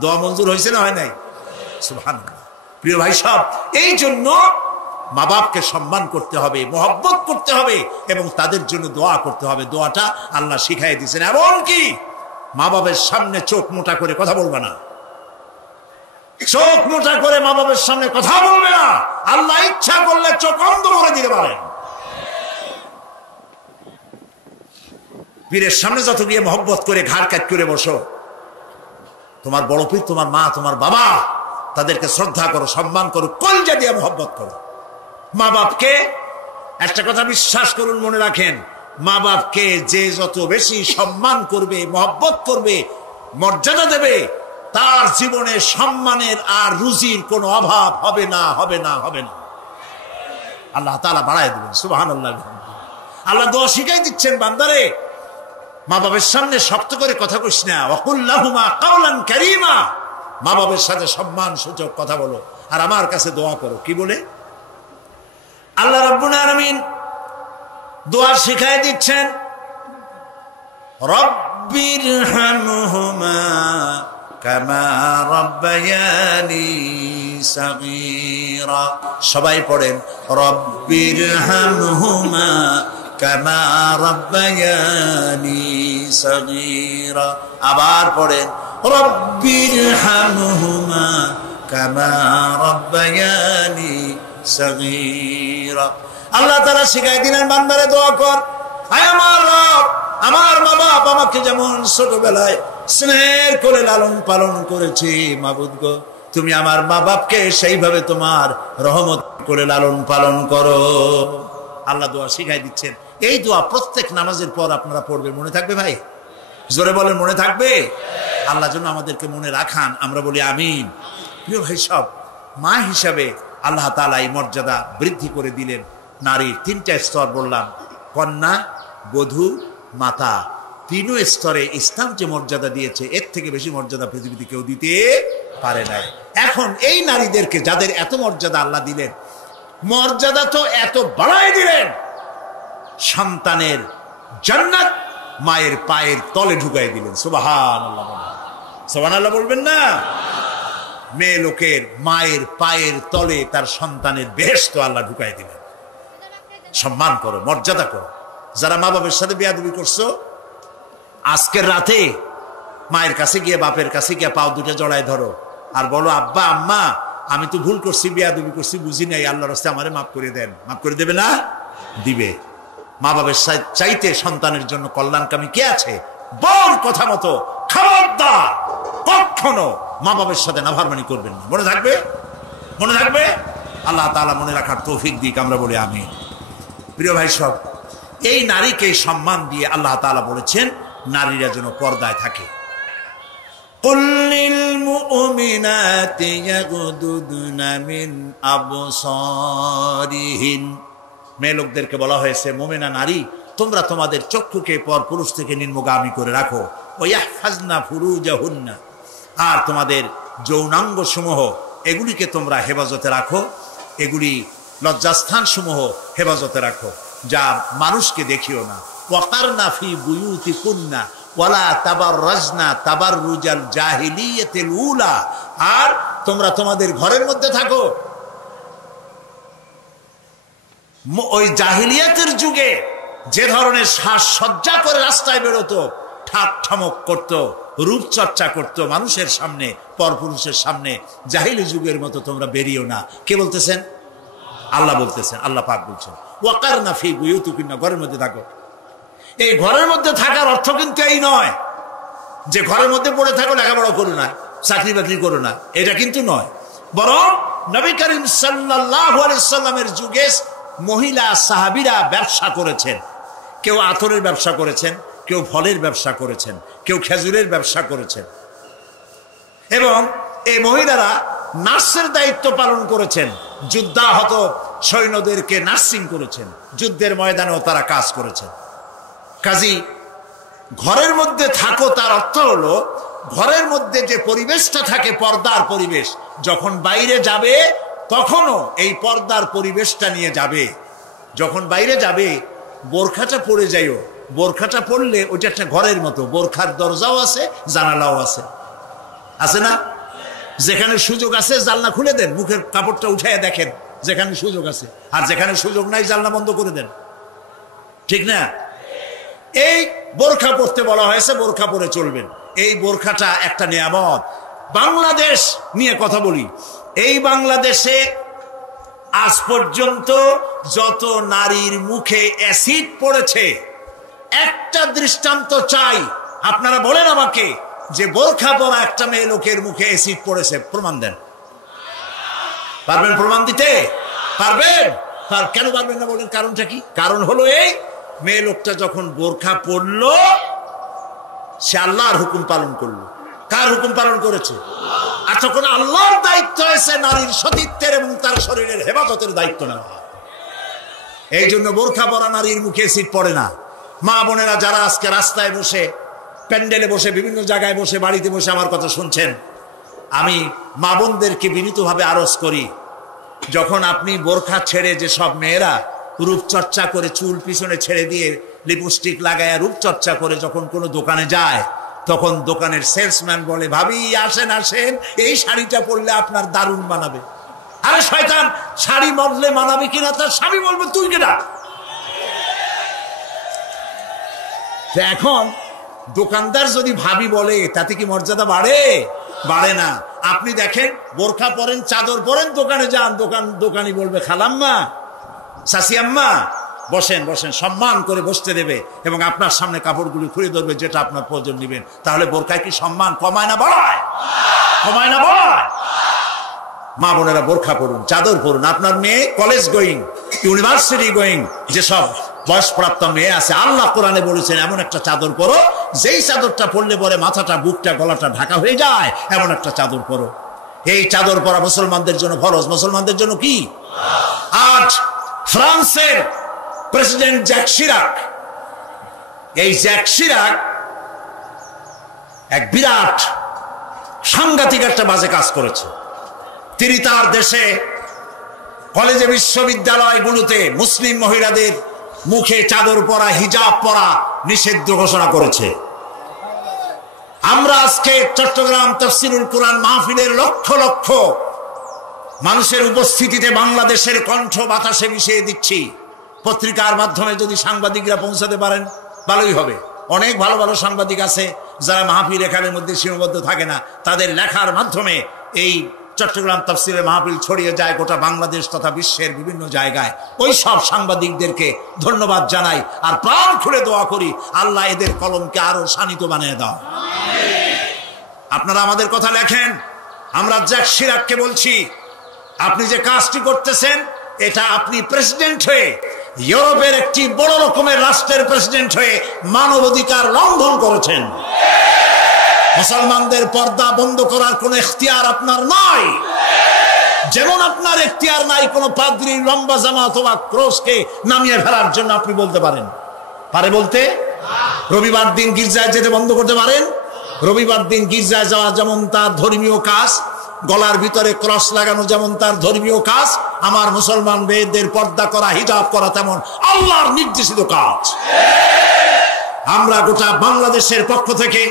দোয়া মঞ্জুর হয়েছে না হয় নাই? সুবহানাল্লাহ। প্রিয় ভাই সব, এই জন্য মা বাপকে সম্মান করতে হবে, মহব্বত করতে হবে এবং তাদের জন্য দোয়া করতে হবে। দোয়াটা আল্লাহ শিখাই দিয়েছেন। এমনকি মা বাবার সামনে চোখ মোটা করে কথা বলবে না, চোখ মোটা করে মা বাবার সামনে কথা বলবে না। আল্লাহ ইচ্ছা করলে চোখ অন্ধ করে দিতে পারেন। পীরের সামনে যত গিয়ে মহব্বত করে ঘাড় কাট করে বসো, তোমার বড় পীর, তোমার মা, তোমার বাবা, তাদেরকে শ্রদ্ধা করো, সম্মান করো, কলজা দিয়ে মহব্বত করো। মা বাপকে একটা কথা বিশ্বাস করুন, মনে রাখেন, মা বাপকে যে যত বেশি সম্মান করবে, মহব্বত করবে, মর্যাদা দেবে, তার জীবনে সম্মানের আর রুজির কোনো অভাব হবে না, হবে না, হবে না। আল্লাহ তাআলা বাড়ায় দেবেন। সুবহানাল্লাহ। আল্লাহ দোয়া শিখাই দিচ্ছেন বান্দারে, মা বাবার সামনে শক্ত করে কথা কইস না, ওয়াকুল লাহুমা কাওলান কারীমা। মা বাবার সাথে সম্মান সূচক কথা বলো আর আমার কাছে দোয়া করো। কি বলে? আল্লাহ রাব্বুল আলামিন দোয়া শিখাই দিচ্ছেন, রব্বিরহামহুমা কামা রাব্বায়ানি সাগীরা। সবাই পড়েন রব্বিরহামহুমা কামা রাব্বায়ানি সাগীরা। আবার পড়েন রব্বিরহামহুমা কামা রাব্বায়ানি সাগীরা। আল্লাহ তাআলা শিখাই দিলেন বান্দারে দোয়া কর, আয় আমার রব, আমার মা বাপ আমাকে যেমন ছোটবেলায় স্নেহের করে লালন পালন করেছে, মাবুদ গো তুমি আমার মা বাপকে সেইভাবে তোমার রহমত করে লালন পালন করো। আল্লাহ দোয়া শিখাই দিচ্ছেন। এই দোয়া প্রত্যেক নামাজের পর আপনারা পড়বে। মনে থাকবে ভাই? জোরে বলেন, মনে থাকবে? আল্লাহ যেন আমাদেরকে মনে রাখান, আমরা বলি আমিন। প্রিয় ভাই সব, মা হিসাবে আল্লাহ তাআলা এই মর্যাদা বৃদ্ধি করে দিলেন। নারীর তিনটা স্তর বললাম, কন্যা, বধূ, মাতা। তিনও স্তরে ইসলাম যে মর্যাদা দিয়েছে এর থেকে বেশি মর্যাদা পৃথিবীতে কেউ দিতে পারে না। এখন এই নারীদেরকে যাদের এত মর্যাদা আল্লাহ দিলেন, মর্যাদা তো এত বাড়াই দিলেন, সন্তানের জান্নাত মায়ের পায়ের তলে ঢুকাই দিলেন। সুবহানাল্লাহ, সুবহানাল্লাহ বলবেন না? মেয়ে লোকের মায়ের পায়ের তলে তার সন্তানের বেহেশত আল্লাহ ঢুকাই দিলেন। সম্মান করো, মর্যাদা করো। যারা মা বাবার সাথে বেয়াদবি করছো, আজকের রাতে মায়ের কাছে গিয়ে, বাপের কাছে গিয়ে পাও দুটো জড়ায় ধরো আর বলো, আব্বা আম্মা আমি তো ভুল করছি, বেয়াদবি করছি, বুঝি নাই, আল্লাহর রাস্তায় আমারে মাফ করে দেন। মাফ করে দেবে না? দিবে। মা বাবার চাইতে সন্তানের জন্য কল্যাণকামী কে আছে? বল কথা মতো খবরদার কখনো মা বাবার সাথে নাফরমানি করবেন না। মনে থাকবে? মনে থাকবে? আল্লাহ তাআলা মনে রাখার তৌফিক দিক, আমরা বলি আমিন। প্রিয় ভাই সব, এই নারীকে সম্মান দিয়ে আল্লাহ তাআলা বলেছেন নারীরা যেন পর্দায় থাকে। قُلْ لِلْمُؤْمِنَاتِ يَغْضُضْنَ مِنْ أَبْصَارِهِنَّ। মেয়ে লোকদেরকে বলা হয়েছে, মুমিনা নারী তোমরা তোমাদের চক্ষুকে পর পুরুষ থেকে নিম্নগামী করে রাখো। ওয়াহফাজনা ফুরুজাহুন্না, আর তোমাদের যৌনাঙ্গ সমূহ এগুলিকে তোমরা হেফাজতে রাখো, এগুলি লজ্জাস্থান সমূহ হেফাজতে রাখো, যা মানুষকে দেখিও না। ওয়াকারনা ফি বুয়ুতিকুন্না ওয়ালা তাবাররাজনা তাবাররুজাল জাহিলিয়াতিল উলা, আর তোমরা তোমাদের ঘরের মধ্যে থাকো ওই জাহিলিয়াতের যুগে যে ধরনের সাজসজ্জা করে রাস্তায় বেরোতো, ঠাট ঠামক করতো, রূপচর্চা করতো মানুষের সামনে, পরপুরুষের সামনে, জাহিলি যুগের মতো তোমরা বেরিও না। কে বলতেছেন? আল্লাহ বলতেছেন, আল্লাহ পাক বলছেন ওয়াকারনা ফি বুয়ুতিকুন্না, ঘরের মধ্যে থাকো। এই ঘরের মধ্যে থাকার অর্থ কিন্তু এই নয় যে ঘরের মধ্যে পড়ে থাকো, লেখাপড়া করো না, চাকরি বাকরি করো না, এটা কিন্তু নয়। বরং নবী করিম সাল্লাল্লাহু আলাইহি সাল্লামের যুগে মহিলা সাহাবীরা ব্যবসা করেছেন। কেউ আতরের ব্যবসা করেছেন, কেউ ফলের ব্যবসা করেছেন, কেউ খেজুরের ব্যবসা করেছেন, এবং এই মহিলারা নার্সের দায়িত্ব পালন করেছেন। যুদ্ধাহত সৈন্যদেরকে নার্সিং করেছেন, যুদ্ধের ময়দানেও তারা কাজ করেছেন। কাজী ঘরের মধ্যে থাকো, তার অর্থ হলো ঘরের মধ্যে যে পরিবেশটা থাকে পর্দার পরিবেশ, যখন বাইরে যাবে তখনও এই পর্দার পরিবেশটা নিয়ে যাবে। যখন বাইরে যাবে বোরখাটা পরে যাইও, বোরখাটা পরলে ওইটা একটা ঘরের মতো, বোরখার দরজাও আছে, জানালাও আছে, আছে না? যেখানে সুযোগ আছে জানলা খুলে দেন, মুখের কাপড়টা উঠাইয়া দেখেন যেখানে সুযোগ আছে, আর যেখানে সুযোগ নাই জানলা বন্ধ করে দেন, ঠিক না? এই বোরখা পরতে বলা হয়েছে, বোরখা পরে চলবেন। এই বোরখাটা একটা নিয়ামত। বাংলাদেশ নিয়ে কথা বলি, এই বাংলাদেশে আজ পর্যন্ত যত নারীর মুখে অ্যাসিড পড়েছে, একটা দৃষ্টান্ত চাই। আপনারা বলেন আমাকে যে বোরখা পরা একটা মেয়ে লোকের মুখে অ্যাসিড পড়েছে, প্রমাণ দেন। পারবেন প্রমাণ দিতে? পারবেন? কেন পারবেন না বলেন? কারণটা কি? কারণ হলো এই, মেয়ে লোকটা যখন বোরখা পরলো সে আল্লাহর হুকুম পালন করলো। কার হুকুম পালন করেছে? আর তখন আল্লাহর দায়িত্ব হয়েছে নারীর সতীত্বের এবং তার শরীরের হেফাজতের দায়িত্ব নেওয়া। এই জন্য বোরখা পরা নারীর মুখে অ্যাসিড পড়ে না। মা বোনেরা যারা আজকে রাস্তায় বসে, প্যান্ডেলে বসে, বিভিন্ন জায়গায় বসে, বাড়িতে বসে আমার কথা শুনছেন, আমি মা বোনদেরকে বিনীতভাবে আরজ করি, যখন আপনি বোরখা ছেড়ে, যে সব মেয়েরা রূপচর্চা করে চুল পিছনে ছেড়ে দিয়ে লিপস্টিক লাগায় রূপচর্চা করে যখন কোনো দোকানে যায়, তখন দোকানের সেলসম্যান বলে, ভাবি আসেন আসেন, এই শাড়িটা পরলে আপনার দারুণ মানাবে। আরে শয়তান, শাড়ি বদলে মানাবে কিনা তার স্বামী বলবে তুই কেনা। এখন দোকানদার যদি ভাবি বলে তাতে কি মর্যাদা বাড়ে? বাড়ে না। আপনি দেখেন বোরখা পরেন, চাদর পরেন, দোকানে যান, দোকানি বলবে খালাম্মা, শাশি আম্মা, বসেন বসেন, সম্মান করে বসতে দেবে এবং আপনার সামনে কাপড়গুলি খুলে ধরবে যেটা আপনার প্রয়োজন নেবেন। তাহলে বোরখায় কি সম্মান কমায় না বাড়ায়? কমায় না বাড়ায়? মা বোনেরা বোরখা পরুন, চাদর পরুন। আপনার মেয়ে কলেজ গোয়িং, ইউনিভার্সিটি গোয়িং যেসব বয়সপ্রাপ্ত মেয়ে আছে, আল্লাহ কোরআনে বলেছেন এমন একটা চাদর পরো যেই চাদরটা পরলে পরে মাথাটা, বুকটা, গলাটা ঢাকা হয়ে যায়, এমন একটা চাদর পরো। এই চাদর পরা মুসলমানদের জন্য ফরজ। মুসলমানদের জন্য কি? আজ ফ্রান্সের প্রেসিডেন্ট জ্যাক শিরাক, এই জ্যাক শিরাক এক বিরাট সাংঘাতিক একটা বাজে কাজ করেছে। তিনি তার দেশে কলেজে বিশ্ববিদ্যালয়গুলোতে মুসলিম মহিলাদের মুখে চাদর পরা, হিজাব পরা নিষিদ্ধ ঘোষণা করেছে। আমরা আজকে চট্টগ্রাম তাফসীরুল কুরআন মাহফিলের লক্ষ লক্ষ মানুষের উপস্থিতিতে বাংলাদেশের কণ্ঠ বাতাসে মিশিয়ে দিচ্ছি। পত্রিকার মাধ্যমে যদি সাংবাদিকরা পৌঁছাতে পারেন ভালোই হবে। অনেক ভালো ভালো সাংবাদিক আছে যারা মাহফিল এখানের মধ্যে সীমাবদ্ধ থাকে না, তাদের লেখার মাধ্যমে এই চট্টগ্রাম তাফসীরের মাহফিল ছড়িয়ে যায় গোটা বাংলাদেশ তথা বিশ্বের বিভিন্ন জায়গায়। ওই সব সাংবাদিকদেরকে ধন্যবাদ জানাই আর প্রাণ খুলে দোয়া করি আল্লাহ এদের কলমকে আরো শানিত বানিয়ে দাও। আপনারা আমাদের কথা লেখেন, আমরা জ্যাক শিরাককে বলছি, আপনি যে কাজটি করতেছেন এটা আপনি প্রেসিডেন্ট হয়ে, ইউরোপের একটি বড় রকমের রাষ্ট্রের প্রেসিডেন্ট হয়ে মানবাধিকার লঙ্ঘন করেছেন। মুসলমানদের পর্দা বন্ধ করার কোন এখতিয়ার আপনার নয়, যেমন আপনার এখতিয়ার নাই কোন পাদ্রীর লম্বা জামা অথবা ক্রসকে নামিয়ে ফেলার জন্য। আপনি বলতে পারেন, পারে বলতে? রবিবার দিন গির্জায় যেতে বন্ধ করতে পারেন? রবিবার দিন গির্জায় যাওয়া যেমন তার ধর্মীয় কাজ, গলার ভিতরে ক্রস লাগানো যেমন তার ধর্মীয় কাজ, আমার মুসলমান মেয়েদের পর্দা করা, হিজাব করা তেমন আল্লাহর নির্দেশিত কাজ। আমরা গোটা বাংলাদেশের পক্ষ থেকে,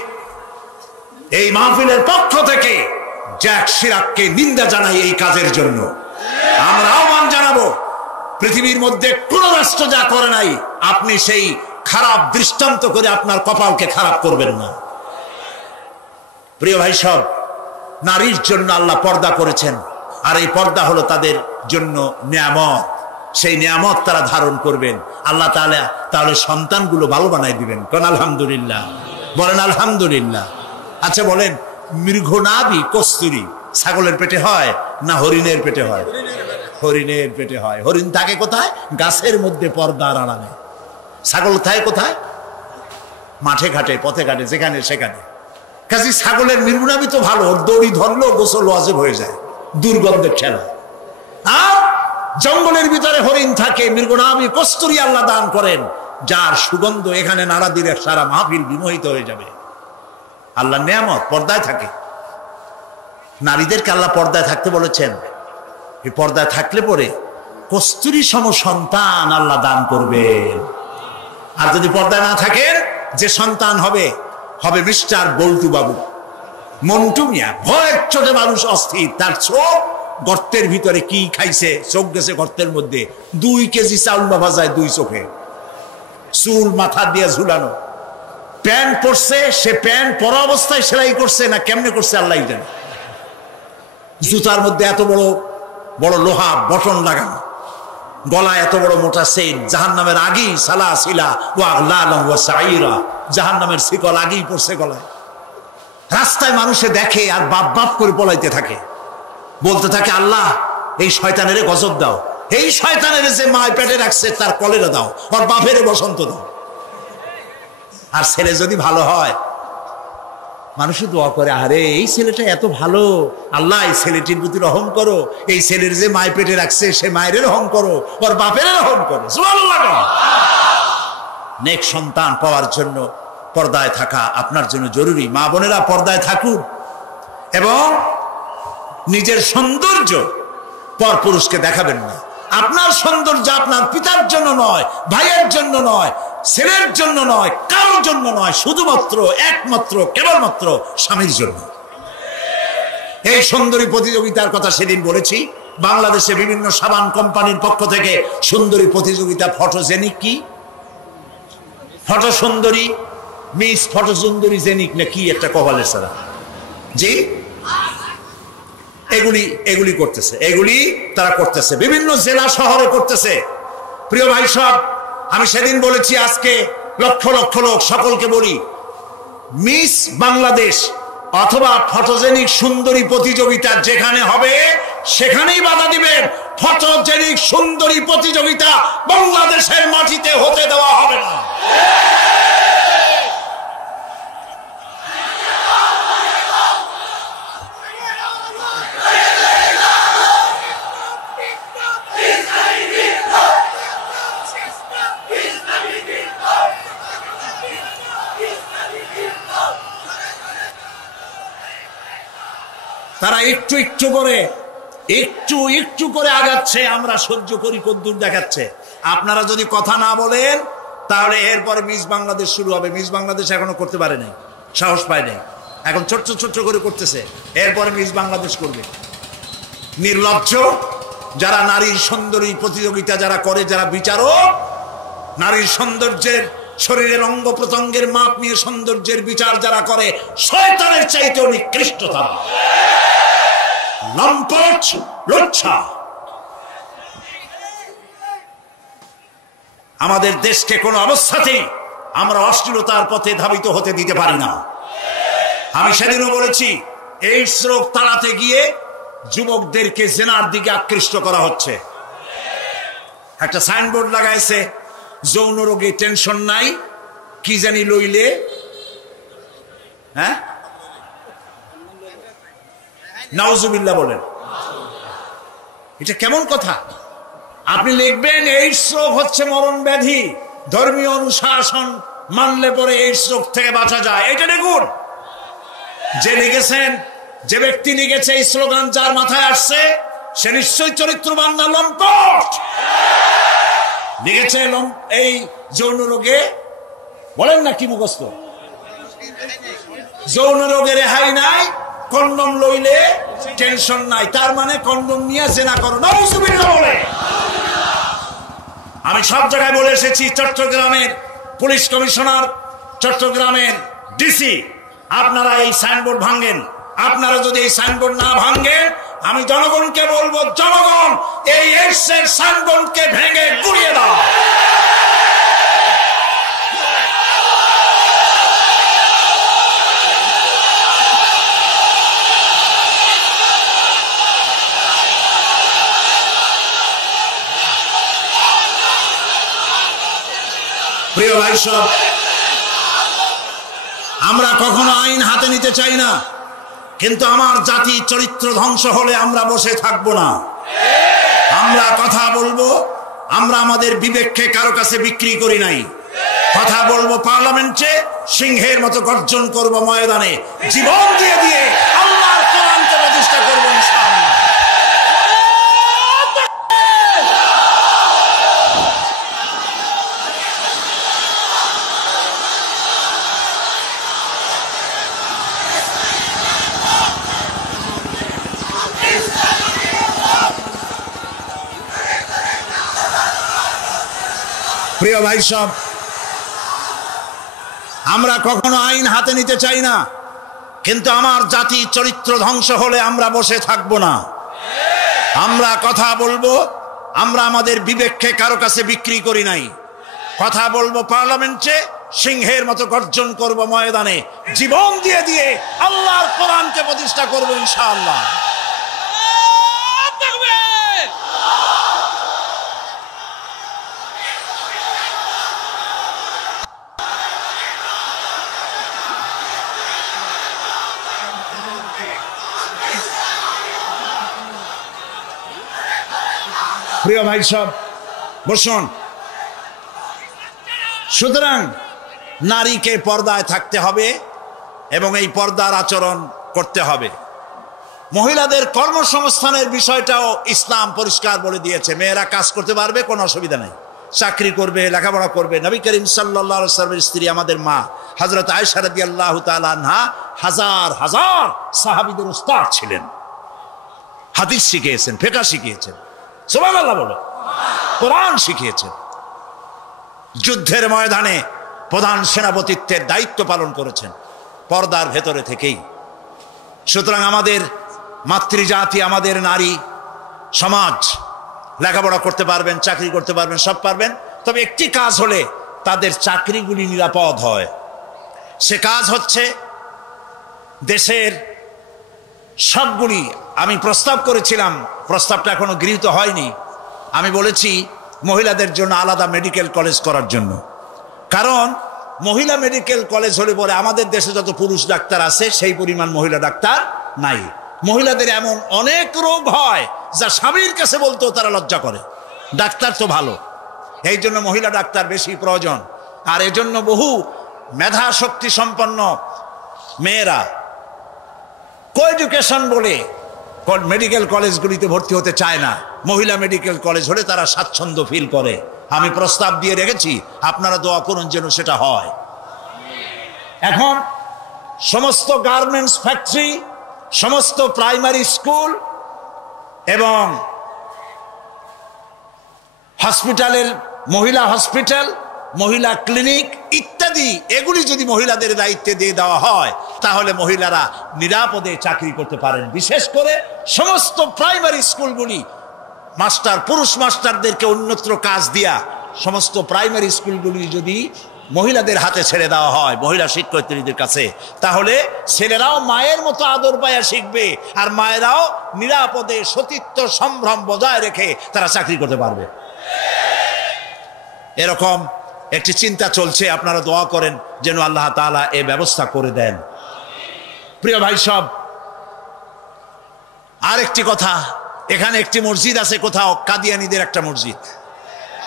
এই মাহফিলের পক্ষ থেকে জ্যাক শিরাককে নিন্দা জানাই এই কাজের জন্য। আমরা আহ্বান জানাবো, পৃথিবীর মধ্যে কোন রাষ্ট্র যা করে নাই আপনি সেই খারাপ দৃষ্টান্ত করে আপনার কপালকে খারাপ করবেন না। প্রিয় ভাই সব, নারীর জন্য আল্লাহ পর্দা করেছেন, আর এই পর্দা হলো তাদের জন্য নিয়ামত। সেই নিয়ামত তারা ধারণ করবেন, আল্লাহ তাআলা তাহলে সন্তানগুলো ভালো বানাই দিবেন। কোন আলহামদুলিল্লাহ, বলেন আলহামদুলিল্লাহ। আচ্ছা বলেন, মৃগনাভি কস্তুরী ছাগলের পেটে হয় না হরিণের পেটে হয়? হরিণের পেটে হয়। হরিণ থাকে কোথায়? গাছের মধ্যে পর্দার আড়ালে। ছাগল থাকে কোথায়? মাঠে ঘাটে, পথে ঘাটে, যেখানে সেখানে। কাজে ছাগলের মৃগনাভি তো ভালো, দড়ি ধরলেও গোসল ওয়াজিব হয়ে যায়, দুর্গন্ধের ঠেলা। আর জঙ্গলের ভিতরে হরিণ থাকে, মৃগনাভি কস্তুরী আল্লাহ দান করেন, যার সুগন্ধ এখানে নাড়া দিলে সারা মাহফিল বিমোহিত হয়ে যাবে। আল্লাহ নিয়ামত পর্দায় থাকে। নারীদেরকে আল্লাহ পর্দায় থাকতে বলেছেন। এই পর্দায় থাকলে পরে কস্তুরী সম সন্তান আল্লাহ দান করবেন। আর যদি পর্দায় না থাকেন, যে সন্তান হবে হবে মিস্টার বল্টু বাবু, মন্টু মিয়া। ভয়ের চোটে মানুষ অস্থির, তার চোখ গর্তের ভিতরে কি খাইছে, চোখ গেছে গর্তের মধ্যে। 2 কেজি চাউল বাবা যায় 2 চোখে, চুল মাথা দিয়ে ঝুলানো। প্যান্ট পরছে, সে প্যান্ট পরা অবস্থায় সেলাই করছে না কেমনে করছে আল্লাহ জানে। জুতার মধ্যে এত বড় বড় লোহা বটন লাগানো, গলায় এত বড় মোটা সেন, জাহান্নামের আগেই সালাসিলা ওয়া আগলালা ওয়া সাইরা, জাহান্নামের শিকল আগেই পড়ছে গলায়। রাস্তায় মানুষে দেখে আর বাপ বাপ করে পলাইতে থাকে, বলতে থাকে আল্লাহ এই শয়তানের গজব দাও, এই শয়তানের যে মায় পেটে রাখছে তার কলেরা দাও, ওর বাপের বসন্ত দাও। আর ছেলে যদি ভালো হয়, মানুষই দোয়া করে, আরে এই ছেলেটা এত ভালো, আল্লাহ এই ছেলেটির প্রতি রহম করো, এই ছেলের যে মায় পেটে রাখছে সে মায়ের রহম করো, ওর বাপের রহম করো। সুবহানাল্লাহ। নেক সন্তান পাওয়ার জন্য পর্দায় থাকা আপনার জন্য জরুরি। মা বোনেরা পর্দায় থাকুন এবং নিজের সৌন্দর্য পরপুরুষকে দেখাবেন না। আপনার সৌন্দর্য আপনার পিতার জন্য নয়, ভাইয়ের জন্য নয়, ছেলের জন্য নয়, কারোর জন্য নয়, শুধুমাত্র একমাত্র কেবলমাত্র স্বামীর জন্য। এই সুন্দরী প্রতিযোগিতার কথা সেদিন বলেছি। বাংলাদেশে বিভিন্ন সাবান কোম্পানির পক্ষ থেকে সুন্দরী প্রতিযোগিতা, ফটোজেনিক কি ফটো সুন্দরী, মিস ফটো সুন্দরী জেনিক না কি একটা কপালের সারা, জি এগুলি করতেছে, এগুলি তারা করতেছে, বিভিন্ন জেলা শহরে করতেছে। প্রিয় ভাই সব, আমি সেদিন বলেছি, আজকে লক্ষ লক্ষ লোক, সকলকে বলি, মিস বাংলাদেশ অথবা ফটোজেনিক সুন্দরী প্রতিযোগিতা যেখানে হবে সেখানেই বাধা দিবেন। ফটোজেনিক সুন্দরী প্রতিযোগিতা বাংলাদেশের মাটিতে হতে দেওয়া হবে না। তারা একটু একটু করে আগাচ্ছে, আমরা সহ্য করি কদ্দূর দেখাচ্ছে। আপনারা যদি কথা না বলেন তাহলে এরপরে মিস বাংলাদেশ শুরু হবে। মিস বাংলাদেশ এখনো করতে পারে নাই, সাহস পায় নাই, এখন ছোট্ট ছোট্ট করে করতেছে, এরপরে মিস বাংলাদেশ করবে। নির্লজ্জ যারা নারীর সৌন্দর্য প্রতিযোগিতা যারা করে, যারা বিচারক, নারীর সৌন্দর্যের, শরীরের অঙ্গ প্রত্যঙ্গের মাপ নিয়ে সৌন্দর্যের বিচার যারা করে, শয়তানের চাইতেও নিকৃষ্ট তারা, লম্পট, লজ্জা। আমাদের দেশকে কোন অবস্থাতেই আমরা অশ্লীলতার পথে ধাবিত হতে দিতে পারি না। আমি সেদিনও বলেছি, এই রোগ তাড়াতে গিয়ে যুবকদেরকে জেনার দিকে আকৃষ্ট করা হচ্ছে। একটা সাইনবোর্ড লাগাইছে, যৌন রোগে টেনশন নাই, কি জানি লইলে, হ্যাঁ নাউজুবিল্লাহ বলেন। এটা কেমন কথা? আপনি লিখবেন এইডস রোগ হচ্ছে মরণ ব্যাধি, ধর্মীয় অনুশাসন মানলে পরে এইডস রোগ থেকে বাঁচা যায়, এটা লিখুন। যে লিখেছেন, যে ব্যক্তি লিখেছে এই স্লোগান, যার মাথায় আসছে সে নিশ্চয়ই চরিত্রবান না লম্পট। লিখেছে এই যৌন রোগে, বলেন না কি মুখস্থ, যৌন রোগে রেহাই নাই, কন্ডম লইলে টেনশন নাই, তার মানে কন্ডম নিয়ে জেনা করো। নাউজুবিল্লাহ বলে। আমি সব জায়গায় বলে এসেছি, চট্টগ্রামের পুলিশ কমিশনার, চট্টগ্রামের ডিসি, আপনারা এই সাইনবোর্ড ভাঙেন। আপনারা যদি এই সাইনবোর্ড না ভাঙেন, আমি জনগণকে বলবো, জনগণ এই এইডসের সাইনবোর্ডকে ভেঙে গুড়িয়ে দাও। প্রিয় ভাই সব, আমরা কখনো আইন হাতে নিতে চাই না, কিন্তু আমার জাতি চরিত্র ধ্বংস হলে আমরা বসে থাকবো না। আমরা কথা বলবো, আমরা আমাদের বিবেককে কারো কাছে বিক্রি করি নাই। কথা বলবো পার্লামেন্টে, সিংহের মতো গর্জন করব ময়দানে, জীবন দিয়ে দিয়ে আল্লাহর কোরআনকে প্রতিষ্ঠা করবো ইনশাআল্লাহ। প্রিয় ভাই সব, আমরা কখনো আইন হাতে নিতে চাই না, কিন্তু আমার জাতি চরিত্র ধ্বংস হলে আমরা বসে থাকবো না। আমরা কথা বলবো, আমরা আমাদের বিবেককে কারো কাছে বিক্রি করি নাই। কথা বলবো পার্লামেন্টে, সিংহের মতো গর্জন করব ময়দানে, জীবন দিয়ে দিয়ে আল্লাহর কোরআনকে প্রতিষ্ঠা করবো ইনশাআল্লাহ। প্রিয় ভাই সব, বসুন। সুতরাং নারীকে পর্দায় থাকতে হবে এবং এই পর্দার আচরণ করতে হবে। মহিলাদের কর্মসংস্থানের বিষয়টাও ইসলাম পরিষ্কার বলে দিয়েছে। মেয়েরা কাজ করতে পারবে, কোনো অসুবিধা নেই, চাকরি করবে, লেখাপড়া করবে। নবী করিম সাল্লাল্লাহু আলাইহি ওয়াসাল্লামের স্ত্রী আমাদের মা হযরত আয়েশা রাদিয়াল্লাহু তাআলা আনহা হাজার হাজার সাহাবীদের উস্তাদ ছিলেন, হাদিস শিখিয়েছেন, ফিকহ শিখিয়েছেন, সুবহানাল্লাহ বলে, কোরআন শিখিয়েছেন, যুদ্ধের ময়দানে প্রধান সেনাপতিত্বের দায়িত্ব পালন করেছেন পর্দার ভেতরে থেকেই। সুতরাং আমাদের মাতৃজাতি, আমাদের নারী সমাজ লেখাপড়া করতে পারবেন, চাকরি করতে পারবেন, সব পারবেন, তবে একটি কাজ হলে তাদের চাকরিগুলি নিরাপদ হয়। সে কাজ হচ্ছে দেশের সবগুলি, আমি প্রস্তাব করেছিলাম, প্রস্তাবটা এখনো গৃহীত হয়নি, আমি বলেছি মহিলাদের জন্য আলাদা মেডিকেল কলেজ করার জন্য। কারণ মহিলা মেডিকেল কলেজ হলে পরে আমাদের দেশে যত পুরুষ ডাক্তার আছে সেই পরিমাণ মহিলা ডাক্তার নাই। মহিলাদের এমন অনেক রোগ হয় যা স্বামীর কাছে বলতেও তারা লজ্জা করে। ডাক্তার তো ভালো, এই জন্য মহিলা ডাক্তার বেশি প্রয়োজন। আর এজন্য বহু মেধা শক্তি সম্পন্ন মেয়েরা কোএডুকেশন বলে মেডিকেল কলেজগুলিতে ভর্তি হতে চায় না। মহিলা মেডিকেল কলেজ হলে তারা স্বাচ্ছন্দ্য ফিল করে। আমি প্রস্তাব দিয়ে রেখেছি, আপনারা দোয়া করুন যেন সেটা হয়। এখন সমস্ত গার্মেন্টস ফ্যাক্টরি, সমস্ত প্রাইমারি স্কুল এবং হসপিটালের মহিলা হসপিটাল, মহিলা ক্লিনিক ইত্যাদি এগুলি যদি মহিলাদের দায়িত্বে দিয়ে দেওয়া হয় তাহলে মহিলারা নিরাপদে চাকরি করতে পারেন। বিশেষ করে সমস্ত প্রাইমারি স্কুলগুলি পুরুষ মাস্টারদেরকে অন্যত্র কাজ দিয়া সমস্ত প্রাইমারি স্কুলগুলি যদি মহিলাদের হাতে ছেড়ে দেওয়া হয়, মহিলা শিক্ষয়িত্রীদের কাছে, তাহলে ছেলেরাও মায়ের মতো আদর পায়া শিখবে আর মায়েরাও নিরাপদে সতীত্ব সম্ভ্রম বজায় রেখে তারা চাকরি করতে পারবে। এরকম একটি চিন্তা চলছে, আপনারা দোয়া করেন যেন আল্লাহ তাআলা এই ব্যবস্থা করে দেন। প্রিয় ভাই সব, আরেকটি কথা, এখানে একটি মসজিদ আছে কোথাও, কাদিয়ানীদের একটা মসজিদ।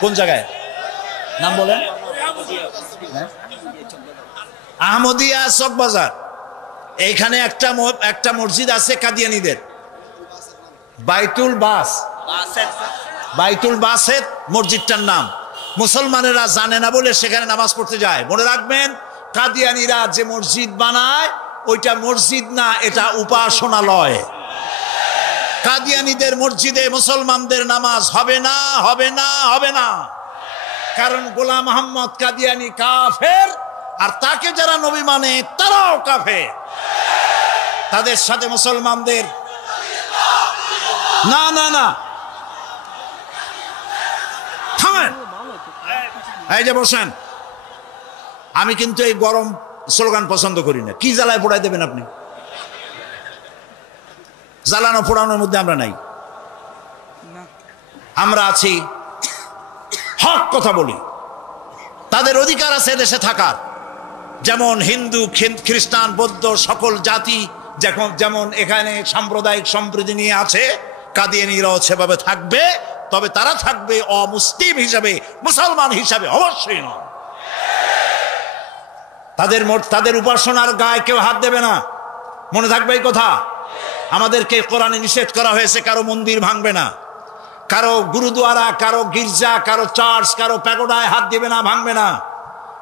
কোন জায়গায় নাম বলেন? আহমদিয়া চকবাজার। এইখানে একটা মসজিদ আছে কাদিয়ানীদের, বাইতুল বাসেত মসজিদটার নাম। মুসলমানেরা জানে না বলে সেখানে নামাজ পড়তে যায়। মনে রাখবেন, কাদিয়ানীরা যে মসজিদ বানায় ওইটা মসজিদ না, এটা উপাসনালয়। কাদিয়ানীদের মসজিদে মুসলমানদের নামাজ হবে না, হবে না, হবে না। কারণ গোলাম মোহাম্মদ কাদিয়ানী কাফের, আর তাকে যারা নবী মানে তারাও কাফের। তাদের সাথে মুসলমানদের না না না, থামেন, এই যে বসেন। আমি কিন্তু এই গরম স্লোগান পছন্দ করি না। কি জ্বালায় পোড়াই দেবেন আপনি? জ্বালানো পোড়ানোর মধ্যে আমরা নাই। আমরা আছি, হক কথা বলি। তাদের অধিকার আছে দেশে থাকার, যেমন হিন্দু, খ্রিস্টান, বৌদ্ধ সকল জাতি যেমন এখানে সাম্প্রদায়িক সম্প্রীতি নিয়ে আছে, কাদিয়ানীরাও সেভাবে থাকবে। তবে তারা থাকবে অমুসলিম হিসাবে, মুসলমান হিসাবে অবশ্যই নয়। তাদের উপাসনার গায়ে কেউ হাত দেবে না, মনে থাকবে এই কথা। আমাদেরকে কোরআনে নিষেধ করা হয়েছে কারো মন্দির ভাঙবে না, কারো গুরুদুয়ারা, কারো গির্জা, কারো চার্চ, কারো প্যাগোডায় হাত দিবে না, ভাঙবে না,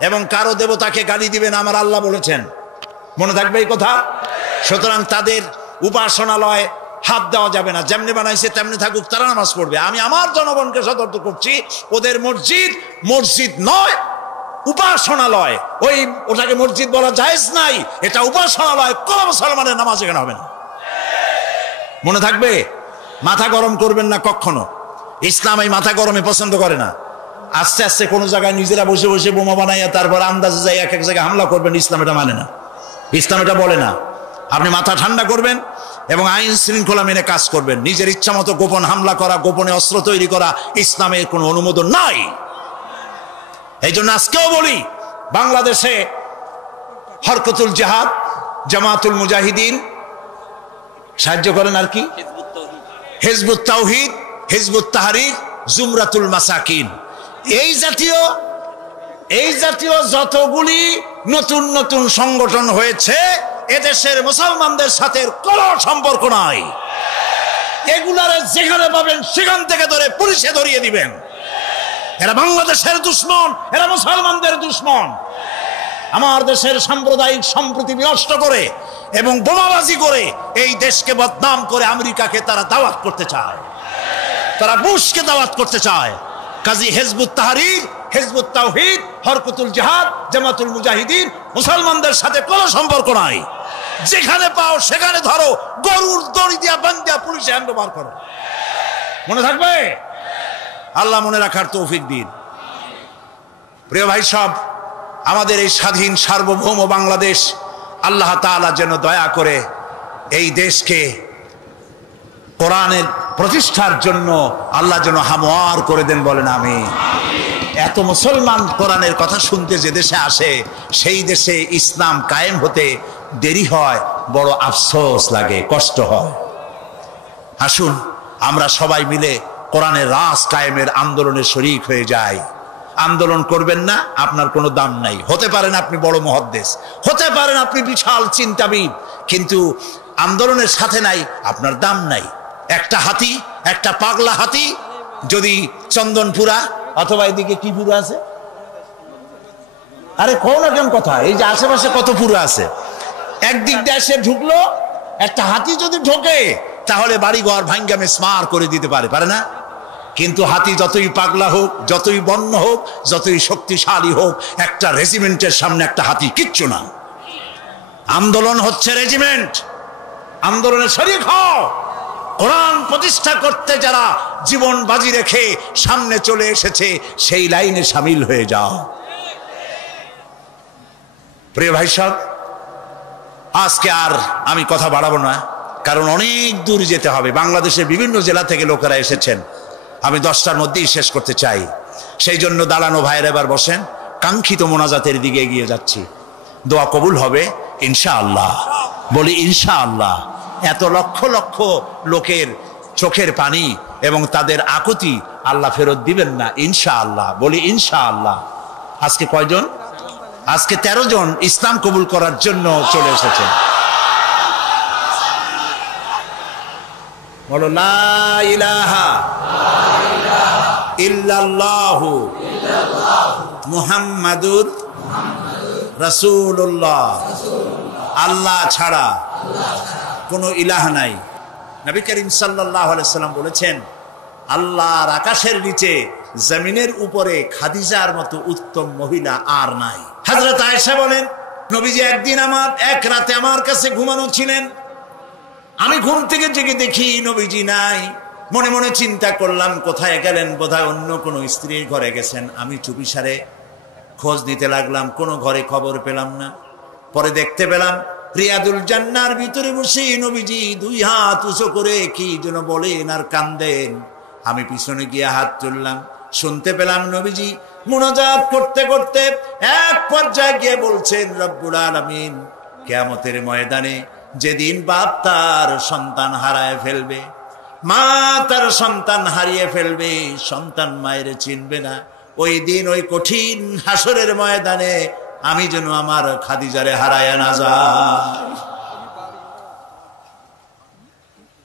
এবং কারো দেবতাকে গালি দিবে না, আমার আল্লাহ বলেছেন। মনে থাকবে এই কথা। সুতরাং তাদের উপাসনালয় হাত দেওয়া যাবে না। যেমনি বানাইছে তেমনি থাকুক, তারা নামাজ পড়বে। আমি আমার জনগণকে সতর্ক করছি, ওদের মসজিদ নয়, উপাসনালয়। ওটাকে মসজিদ বলা জায়েজ নাই, এটা উপাসনালয়। কোন মুসলমানের নামাজ এখানে হবে না, মনে থাকবে। মাথা গরম করবেন না কখনো। ইসলাম এই মাথা গরমে পছন্দ করে না। আস্তে আস্তে কোনো জায়গায় নিজেরা বসে বসে বোমা বানাইয়া তারপর আন্দাজে যাই এক জায়গায় হামলা করবেন, ইসলাম এটা মানে না, ইসলাম এটা বলে না। আপনি মাথা ঠান্ডা করবেন এবং আইন শৃঙ্খলা মেনে কাজ করবেন। নিজের ইচ্ছা মতো গোপন হামলা করা, গোপনে অস্ত্র তৈরি করা ইসলামের কোনো অনুমোদন নাই। এই জন্য আজকেও বলি, বাংলাদেশে হরকতুল জিহাদ, জামাতুল মুজাহিদিন সাহায্য করেন, আর কি হিজবুত তাওহীদ, হিজবুত তাহরীর, জুমরাতুল মাসাকিন, এই জাতীয় যতগুলি নতুন নতুন সংগঠন হয়েছে, এদেশের মুসলমানদের সাথে কোনো সম্পর্ক নাই। এগুলারে যেখানে পাবেন সেখান থেকে ধরে পুলিশে ধরিয়ে দিবেন। এরা বাংলাদেশের দুশ্মন, এরা মুসলমানদের দুশ্মন। আমার দেশের সাম্প্রদায়িক সম্প্রীতি বিনষ্ট করে এবং বোমাবাজি করে এই দেশকে বদনাম করে আমেরিকাকে তারা দাওয়াত করতে চায়, তারা বুশকে দাওয়াত করতে চায়। কাজী হিজবুত তাহরীর, হিজবুত তাওহীদ, হরকতুল জিহাদ, জামাতুল মুজাহিদিন মুসলমানদের সাথে কোনো সম্পর্ক নাই। যেখানে পাও সেখানে ধরো, গরুর দড়ি দিয়া বান্ধিয়া পুলিশে হ্যান্ডওভার করো। মনে থাকবে। আল্লাহ মনে রাখার তৌফিক দিন। প্রিয় ভাই সব, আমাদের এই স্বাধীন সার্বভৌম বাংলাদেশ, আল্লাহ তাআলা যেন দয়া করে এই দেশকে কোরআনের প্রতিষ্ঠার জন্য আল্লাহ যেন হামওয়ার করে দেন, বলেন আমিন। এত মুসলমান কোরআনের কথা শুনতে যে দেশে আসে, সেই দেশে ইসলাম কায়েম হতে দেরি হয়, বড় আফসোস লাগে, কষ্ট হয়। আসুন আমরা সবাই মিলে কোরআনের রাজ কায়েমের আন্দোলনে শরীক হয়ে যাই। আন্দোলন করবেন না, আপনার কোনো দাম নাই। হতে পারেন আপনি বড় মুহাদ্দিস, হতে পারেন আপনি বিশাল চিন্তাবিদ, কিন্তু আন্দোলনের সাথে নাই, আপনার দাম নাই। একটা হাতি, একটা পাগলা হাতি যদি চন্দনপুরা অথবা এদিকে কি পুরো আছে, আরে কোন কেমন কথা, এই যে আশেপাশে কত পুরো আছে, একদিক দিয়ে এসে ঢুকলো, একটা হাতি যদি ঢোকে তাহলে বাড়িঘর ভাঙ্গা মেসমার করে দিতে পারে, পারে না? কিন্তু হাতি যতই পাগলা হোক, যতই বন্য হোক, যতই শক্তিশালী হোক, একটা রেজিমেন্টের সামনে একটা হাতি কিচ্ছু না। আন্দোলন হচ্ছে রেজিমেন্ট, আন্দোলনে শরীক হও। কোরআন প্রতিষ্ঠা করতে যারা জীবন বাজি রেখে সামনে চলে এসেছে সেই লাইনে সামিল হয়ে যাও। প্রিয় ভাই সাহেব, আজকে আর আমি কথা বাড়াবো না, কারণ অনেক দূর যেতে হবে। বাংলাদেশের বিভিন্ন জেলা থেকে লোকেরা এসেছেন, আমি 10টার মধ্যেই শেষ করতে চাই। সেই জন্য দাঁড়ানো ভাইয়ের এবার বসেন, কাঙ্ক্ষিত মোনাজাতের দিকে এগিয়ে যাচ্ছি। দোয়া কবুল হবে ইনশাআল্লাহ, বলি ইনশাআল্লাহ। এত লক্ষ লক্ষ লোকের চোখের পানি এবং তাদের আকুতি আল্লাহ ফেরত দিবেন না ইনশাআল্লাহ, বলি ইনশাআল্লাহ। আজকে কয়জন? আজকে 13 জন ইসলাম কবুল করার জন্য চলে এসেছেন। বলো লা ইলাহা ইল্লাল্লাহু মুহাম্মাদুর রাসূলুল্লাহ। আল্লাহ ছাড়া কোনো ইলাহ নাই। নবী করিম সাল্লাল্লাহু আলাইহি সাল্লাম বলেছেন, আল্লাহর আকাশের নিচে জমিনের উপরে খাদিজার মতো উত্তম মহিলা আর নাই। হযরত আয়েশা বলেন, নবীজি একদিন এক রাতে আমার কাছে ঘুমানো ছিলেন। আমি ঘুম থেকে জেগে দেখি নবীজি নাই। মনে মনে চিন্তা করলাম কোথায় গেলেন, বোধহয় অন্য কোনো স্ত্রীর ঘরে গেছেন। আমি চুপিসারে খোঁজ নিতে লাগলাম, কোনো ঘরে খবর পেলাম না। পরে দেখতে পেলাম রিয়াদুল জান্নার ভিতরে বসে নবীজি 2 হাত উঁচু করে কি যেন বলেন আর কান্দেন। আমি পিছনে গিয়ে হাত তুললাম, শুনতে পেলাম নবীজি মুনাজাত করতে করতে এক পর্যায়ে গিয়ে বলছেন, রব্বুল আলামিন, কিয়ামতের ময়দানে যেদিন বাপ তার সন্তান হারায় ফেলবে, মা তার সন্তান হারিয়ে ফেলবে, সন্তান মায়ের চিনবে না, ওই দিন ওই কঠিন হাসরের ময়দানে আমি যেন আমার খাদিজারে হারায় না যাই।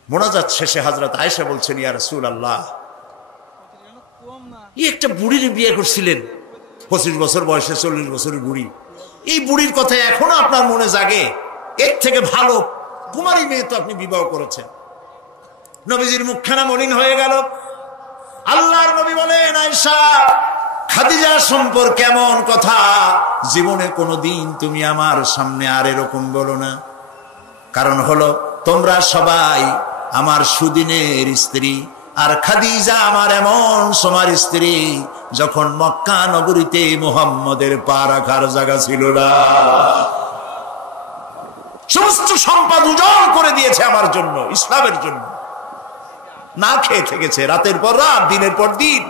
মোনাজাত শেষে হযরত আয়েশা বলছেন, ইয়া রাসূলুল্লাহ, এই একটা বুড়ির বিয়ে করছিলেন, 25 বছর বয়সে, 40 বছরের বুড়ি। এই বুড়ির কথা এখনো আপনার মনে জাগে? এর থেকে ভালো কুমারী মেয়ে তো আপনি বিবাহ করেছেন। নবীজির মুখখানা মলিন হয়ে গেল। আল্লাহর নবী বলেন, আয়েশা, খাদিজা সম্পর্কে এমন কথা জীবনে কোনোদিন তুমি আমার সামনে আর এরকম বলো না। কারণ হলো তোমরা সবাই আমার সুদিনের স্ত্রী, আর খাদিজা আমার এমন সময়ের স্ত্রী যখন মক্কা নগরীতে মুহাম্মদের পা রাখার জায়গা ছিল না। সমস্ত সম্পদ উজাড় করে দিয়েছে আমার জন্য, ইসলামের জন্য। না খেয়ে থেকেছে রাতের পর রাত, দিনের পর দিন।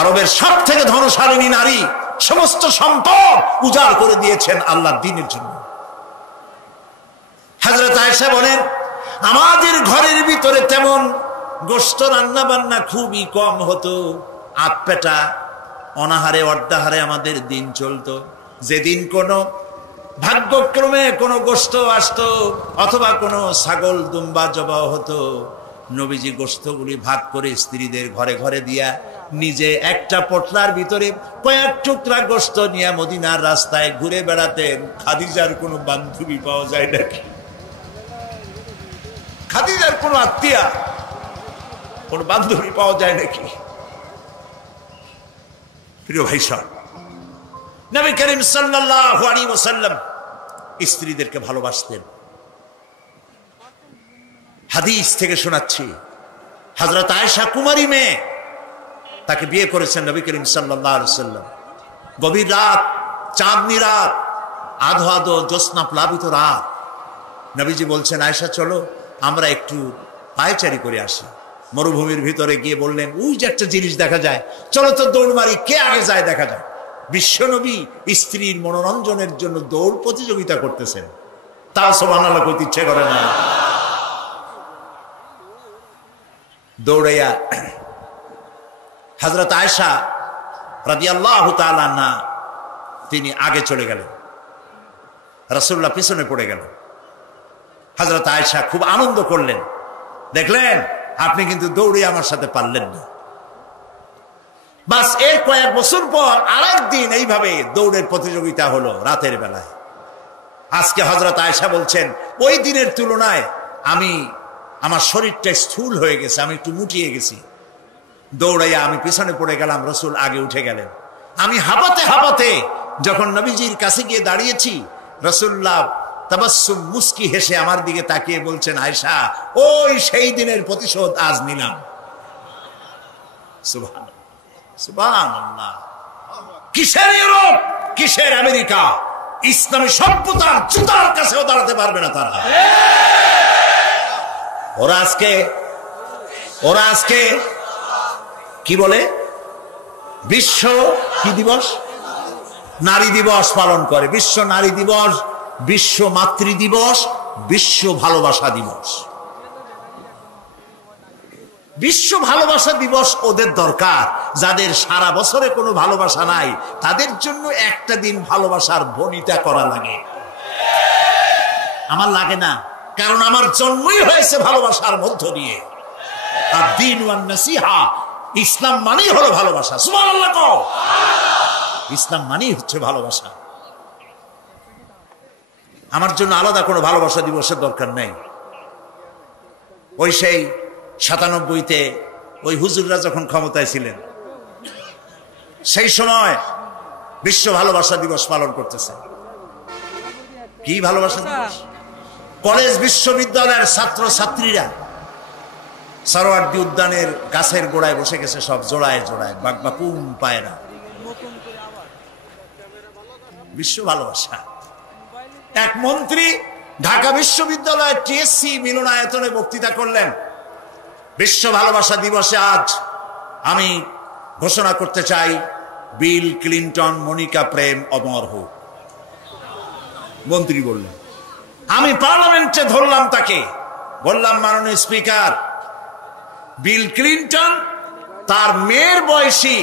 আরবের সব থেকে ধনশালিনী নারী, সমস্ত সম্পদ উজাড় করে দিয়েছেন আল্লাহর দ্বীনের জন্য। হযরত আয়েশা বলেন, আমাদের ঘরের ভিতরে তেমন গোশত রান্না বান্না খুবই কম হতো। আধপেটা অনাহারে অর্ধাহারে আমাদের দিন চলতো। যেদিন কোনো ভাগ্যক্রমে কোনো গোশত আসতো অথবা কোনো ছাগল দুম্বা জবাই হতো, নবীজি গোশতগুলি ভাগ করে স্ত্রীদের ঘরে ঘরে দিয়া নিজে একটা পটলার ভিতরে কয়েক টুকরা গোশত নিয়ে মদিনার রাস্তায় ঘুরে বেড়াতেন। খাদিজার কোনো বান্ধবী পাওয়া যায় নাকি? খাদিজার কোনো আত্মীয়া, কোনো বান্ধবী পাওয়া যায় নাকি? প্রিয় ভাই সাহেব, নবী করিম সাল্লাল্লাহু আলাইহি ওয়াসাল্লাম স্ত্রীদেরকে ভালোবাসতেন। হাদিস থেকে শোনাচ্ছি, হযরত আয়েশা কুমারী মেয়ে, তাকে বিয়ে করেছেন নবী করিম সাল্লাল্লাহু আলাইহি ওয়াসাল্লাম। গভীর রাত, চাঁদনি রাত, আধো আধো জ্যোৎস্না প্লাবিত রাত। নবীজি বলছেন, আয়েশা চলো আমরা একটু পায়চারি করে আসি। মরুভূমির ভিতরে গিয়ে বললেন, ওই যে একটা জিনিস দেখা যায়, চলো তো দৌড় মারি, কে আগে যায় দেখা যায়। বিশ্বনবী স্ত্রীর মনোরঞ্জনের জন্য দৌড় প্রতিযোগিতা করতেছেন, তা সুবহানাল্লাহ কইতে ইচ্ছে করে না। দৌড়াইয়া হযরত আয়েশা রাদিয়াল্লাহু তাআলা আনহা তিনি আগে চলে গেলেন, রাসূলুল্লাহ পিছনে পড়ে গেল। হযরত আয়েশা খুব আনন্দ করলেন, দেখলেন আপনি কিন্তু দৌড়ে আমার সাথে পারলেন না। বাস এর কয়েক বছর পর আরেকদিন এইভাবে দৌড়ের প্রতিযোগিতা হলো রাতের বেলায়। আজকে হযরত আয়েশা বলছেন ওই দিনের তুলনায় আমার শরীরটা স্থূল হয়ে গেছে, আমি একটু মুটিয়ে গেছি। দৌড়াইয়া আমি পিছনে পড়ে গেলাম, রাসূল আগে উঠে গেলেন। আমি হাঁপাতে হাঁপাতে যখন নবীজির কাছে গিয়ে দাঁড়িয়েছি, রাসূলুল্লাহ তাবাসসুম মুস্কি হেসে আমার দিকে তাকিয়ে বলছেন, আয়েশা ওই সেই দিনের প্রতিশোধ আজ নিলাম। সুবহানাল্লাহ, সুবহানাল্লাহ। কিসের ইউরোপ, কিসের আমেরিকা, ইসলামী সভ্যতার জুতার কাছেও দাঁড়াতে পারবে না তারা। ওরা আজকে কি বলে, বিশ্ব কি দিবস, নারী দিবস পালন করে। বিশ্ব নারী দিবস, বিশ্ব মাতৃ দিবস, বিশ্ব ভালোবাসা দিবস। বিশ্ব ভালোবাসা দিবস ওদের দরকার, যাদের সারা বছরে কোনো ভালোবাসা নাই তাদের জন্য একটা দিন ভালোবাসার বনিতা করা লাগে। আমার লাগে না, কারণ আমার জন্মই হয়েছে ভালোবাসার মধ্য দিয়ে। আর দ্বীন ওয়ান নাসিহা, ইসলাম মানেই হলো ভালোবাসা। সুবহানাল্লাহ কও। ইসলাম মানেই হচ্ছে ভালোবাসা। আমার জন্য আলাদা কোনো ভালোবাসা দিবসের দরকার নেই। ওই সেই ৯৭-তে ওই হুজুররা যখন ক্ষমতায় ছিলেন সেই সময় বিশ্ব ভালোবাসা দিবস পালন করতেছে। কি ভালোবাসা দিবস? কলেজ বিশ্ববিদ্যালয়ের ছাত্র ছাত্রীরা সরোয়ার্দী উদ্যানের গাছের গোড়ায় বসে গেছে, সব জোড়ায় জোড়ায় বাগবাকুম পায়রা। বিশ্ব ভালোবাসা। এক মন্ত্রী ঢাকা বিশ্ববিদ্যালয়ের টিএসসি মিলনায়তনে বক্তৃতা করলেন, বিশ্ব ভালোবাসা দিবসে আজ আমি ঘোষণা করতে চাই বিল ক্লিনটন মনিকা প্রেম অমর হোক। মন্ত্রী বললেন, আমি পার্লামেন্টে ধরলাম তাকে, বললাম মাননীয় স্পিকার, বিল ক্লিনটন তার মেয়ের বয়সী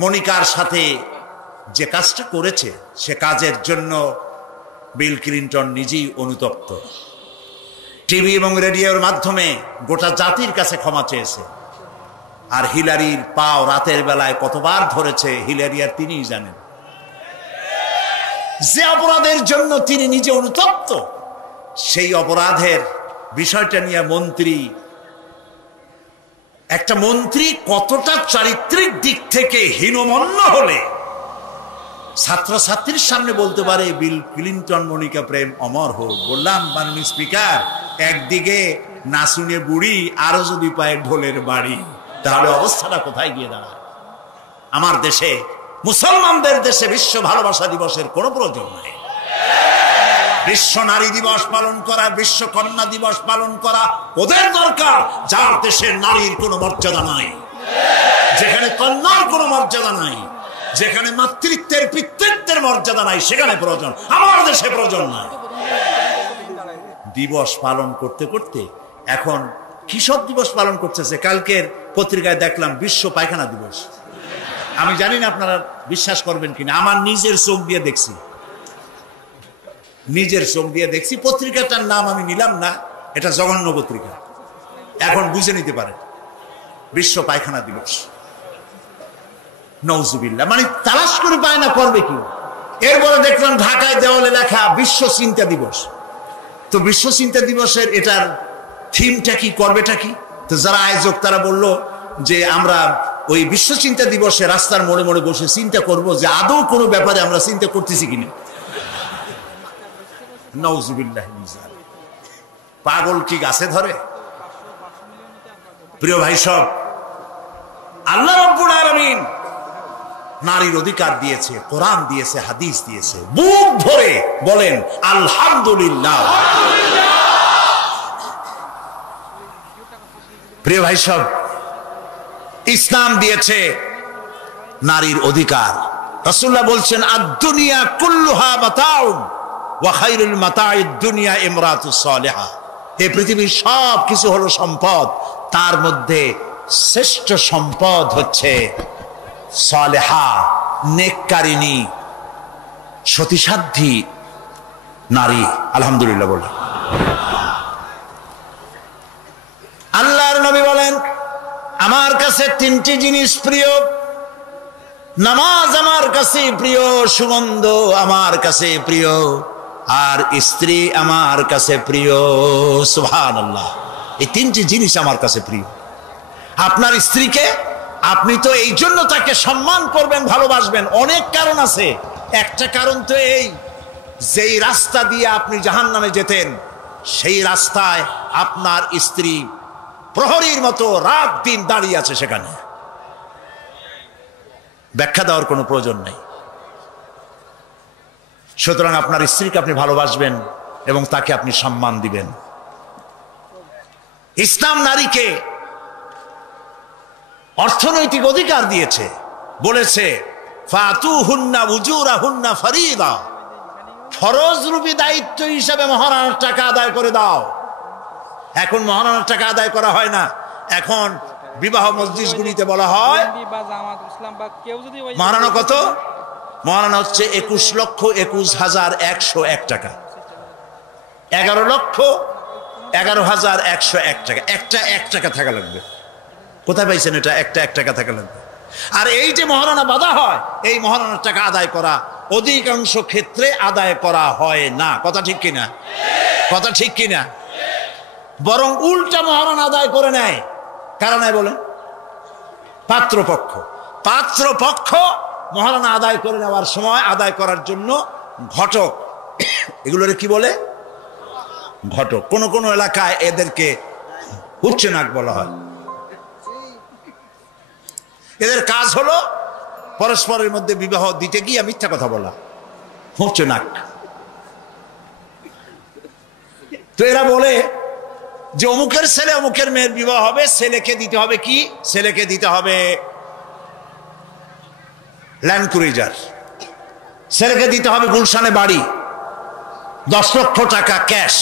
মনিকার সাথে যে কাজটা করেছে সে কাজের জন্য বিল ক্লিনটন নিজেই অনুতপ্ত। টিভি এবং রেডিওর মাধ্যমে গোটা জাতির কাছে ক্ষমা চেয়েছে। আর হিলারির পাও রাতের বেলায় কতবার ধরেছে হিলারি আর তিনিই জানেন। যে অপরাধের জন্য তিনি নিজে অনুতপ্ত, সেই অপরাধের বিষয়টা নিয়ে একটা মন্ত্রী কতটা চারিত্রিক দিক থেকে হীনমন্য হলে ছাত্রছাত্রীর সামনে বলতে পারে বিল ক্লিনটন মনিকা প্রেম অমর হোক। বললাম মাননীয় স্পিকার, একদিকে নাচুনে বুড়ি, আরো যদি পায় ঢোলের বাড়ি, তাহলে অবস্থাটা কোথায় গিয়ে দাঁড়ায়? আমার দেশে, মুসলমানদের দেশে বিশ্ব ভালোবাসা দিবসের কোনো প্রয়োজন নাই। বিশ্ব নারী দিবস পালন করা, বিশ্ব কন্যা দিবস পালন করা ওদের দরকার, যার দেশে নারীর কোনো মর্যাদা নাই, যেখানে কন্যার কোনো মর্যাদা নাই, যেখানে মাতৃত্বের পিতৃত্বের মর্যাদা নাই, সেখানে প্রয়োজন। আমার দেশে প্রয়োজন নাই। দিবস পালন করতে করতে এখন কিশোর দিবস পালন করতেছে। কালকের পত্রিকায় দেখলাম বিশ্ব পায়খানা দিবস। আমি জানি না আপনারা বিশ্বাস করবেন কিনা, আমার নিজের চোখ দিয়ে দেখছি। পত্রিকাটার নাম আমি নিলাম না, এটা জঘন্য পত্রিকা, এখন বুঝে নিতে পারেন। বিশ্ব পায়খানা দিবস, নওজুবিল্লাহ, মানে তালাশ করে পায় না, করবে কি? এরপরে দেখলাম ঢাকায় দেওয়ালে লেখা বিশ্ব চিন্তা দিবস। তো বিশ্ব চিন্তা দিবসের এটার থিমটা কি, করবেটা কি? তো যারা আয়োজক তারা বলল যে আমরা ওই বিশ্ব চিন্তা দিবসে রাস্তার মোড়ে মোড়ে বসে চিন্তা করব যে আদৌ কোনো ব্যাপারে আমরা চিন্তা করতেছি কিনা। নওজুবিল্লাহ, পাগল কি গাছে ধরে? প্রিয় ভাই সব, আল্লাহ রাব্বুল আলামিন নারীর অধিকার দিয়েছে, কোরআন দিয়েছে, হাদিস দিয়েছে। বুক ভরে বলেন আলহামদুলিল্লাহ। প্রিয় ভাই সব, ইসলাম দিয়েছে নারীর অধিকার। রাসূলুল্লাহ বলছেন আদ-দুনিয়া কুল্লুহা মাতাউন ওয়া খায়রুল মাতাইদ দুনিয়া ইমরাতুস সালিহা। এই পৃথিবীর সব কিছু হলো সম্পদ, তার মধ্যে শ্রেষ্ঠ সম্পদ হচ্ছে সালেহা, নেককারিনী, সতীসাধ্যী নারী। আলহামদুলিল্লাহ বলে। আল্লাহর নবী বলেন, আমার কাছে তিনটি জিনিস প্রিয়, নামাজ আমার কাছে প্রিয়, সুগন্ধ আমার কাছে প্রিয়, আর স্ত্রী আমার কাছে প্রিয়। সুবহানাল্লাহ। এই তিনটি জিনিস আমার কাছে প্রিয়। আপনার স্ত্রীকে আপনি তো এই জন্য তাকে সম্মান করবেন, ভালোবাসবেন, অনেক কারণ আছে। একটা কারণ তো এই, যেই রাস্তা দিয়ে আপনি জাহান্নামে যেতেন সেই রাস্তায় আপনার স্ত্রী প্রহরীর মতো রাত দিন দাঁড়িয়ে আছে, সেখানে ব্যাখ্যা দেওয়ার কোনো প্রয়োজন নেই। সুতরাং আপনার স্ত্রীকে আপনি ভালোবাসবেন এবং তাকে আপনি সম্মান দিবেন। ইসলাম নারীকে অর্থনৈতিক অধিকার দিয়েছে, বলেছে ফাতুহুন্না উজুরাহুন্না ফরিদা, ফরজ রূপী দায়িত্ব হিসাবে মহারানার টাকা আদায় করে দাও। এখন মহারানার টাকা আদায় করা হয় না, এখন বিবাহ মজলিসগুলিতে বলা হয় মহারানা কত? মহারানা হচ্ছে 21,21,101 টাকা, 11,11,101 টাকা। একটা 1 টাকা থাকা লাগবে। কোথায় পাইছেন এটা? একটা 1 টাকা থাকা লাগবে। আর এই যে মহারানা বাঁধা হয়, এই মহারানার টাকা আদায় করা অধিকাংশ ক্ষেত্রে আদায় করা হয় না। কথা ঠিক কিনা? কথা ঠিক কিনা? বরং উল্টা মহারানা আদায় করে নেয়। কারণ বলেন, পাত্রপক্ষ মহারানা আদায় করে নেওয়ার সময় আদায় করার জন্য ঘটক, এগুলোরে কি বলে? ঘটক। কোন কোন এলাকায় এদেরকে উচ্চনাক বলা হয়। এদের কাজ হলো পরস্পরের মধ্যে বিবাহ দিতে গিয়ে মিথ্যা কথা বলা, উচ্চনাক। তো এরা বলে যে অমুকের ছেলে অমুকের মেয়ের বিবাহ হবে, ছেলেকে দিতে হবে কি? ছেলেকে দিতে হবে ল্যান্ড ক্রুইজার, ছেলেকে দিতে হবে গুলশানে বাড়ি, 10 লক্ষ টাকা ক্যাশ,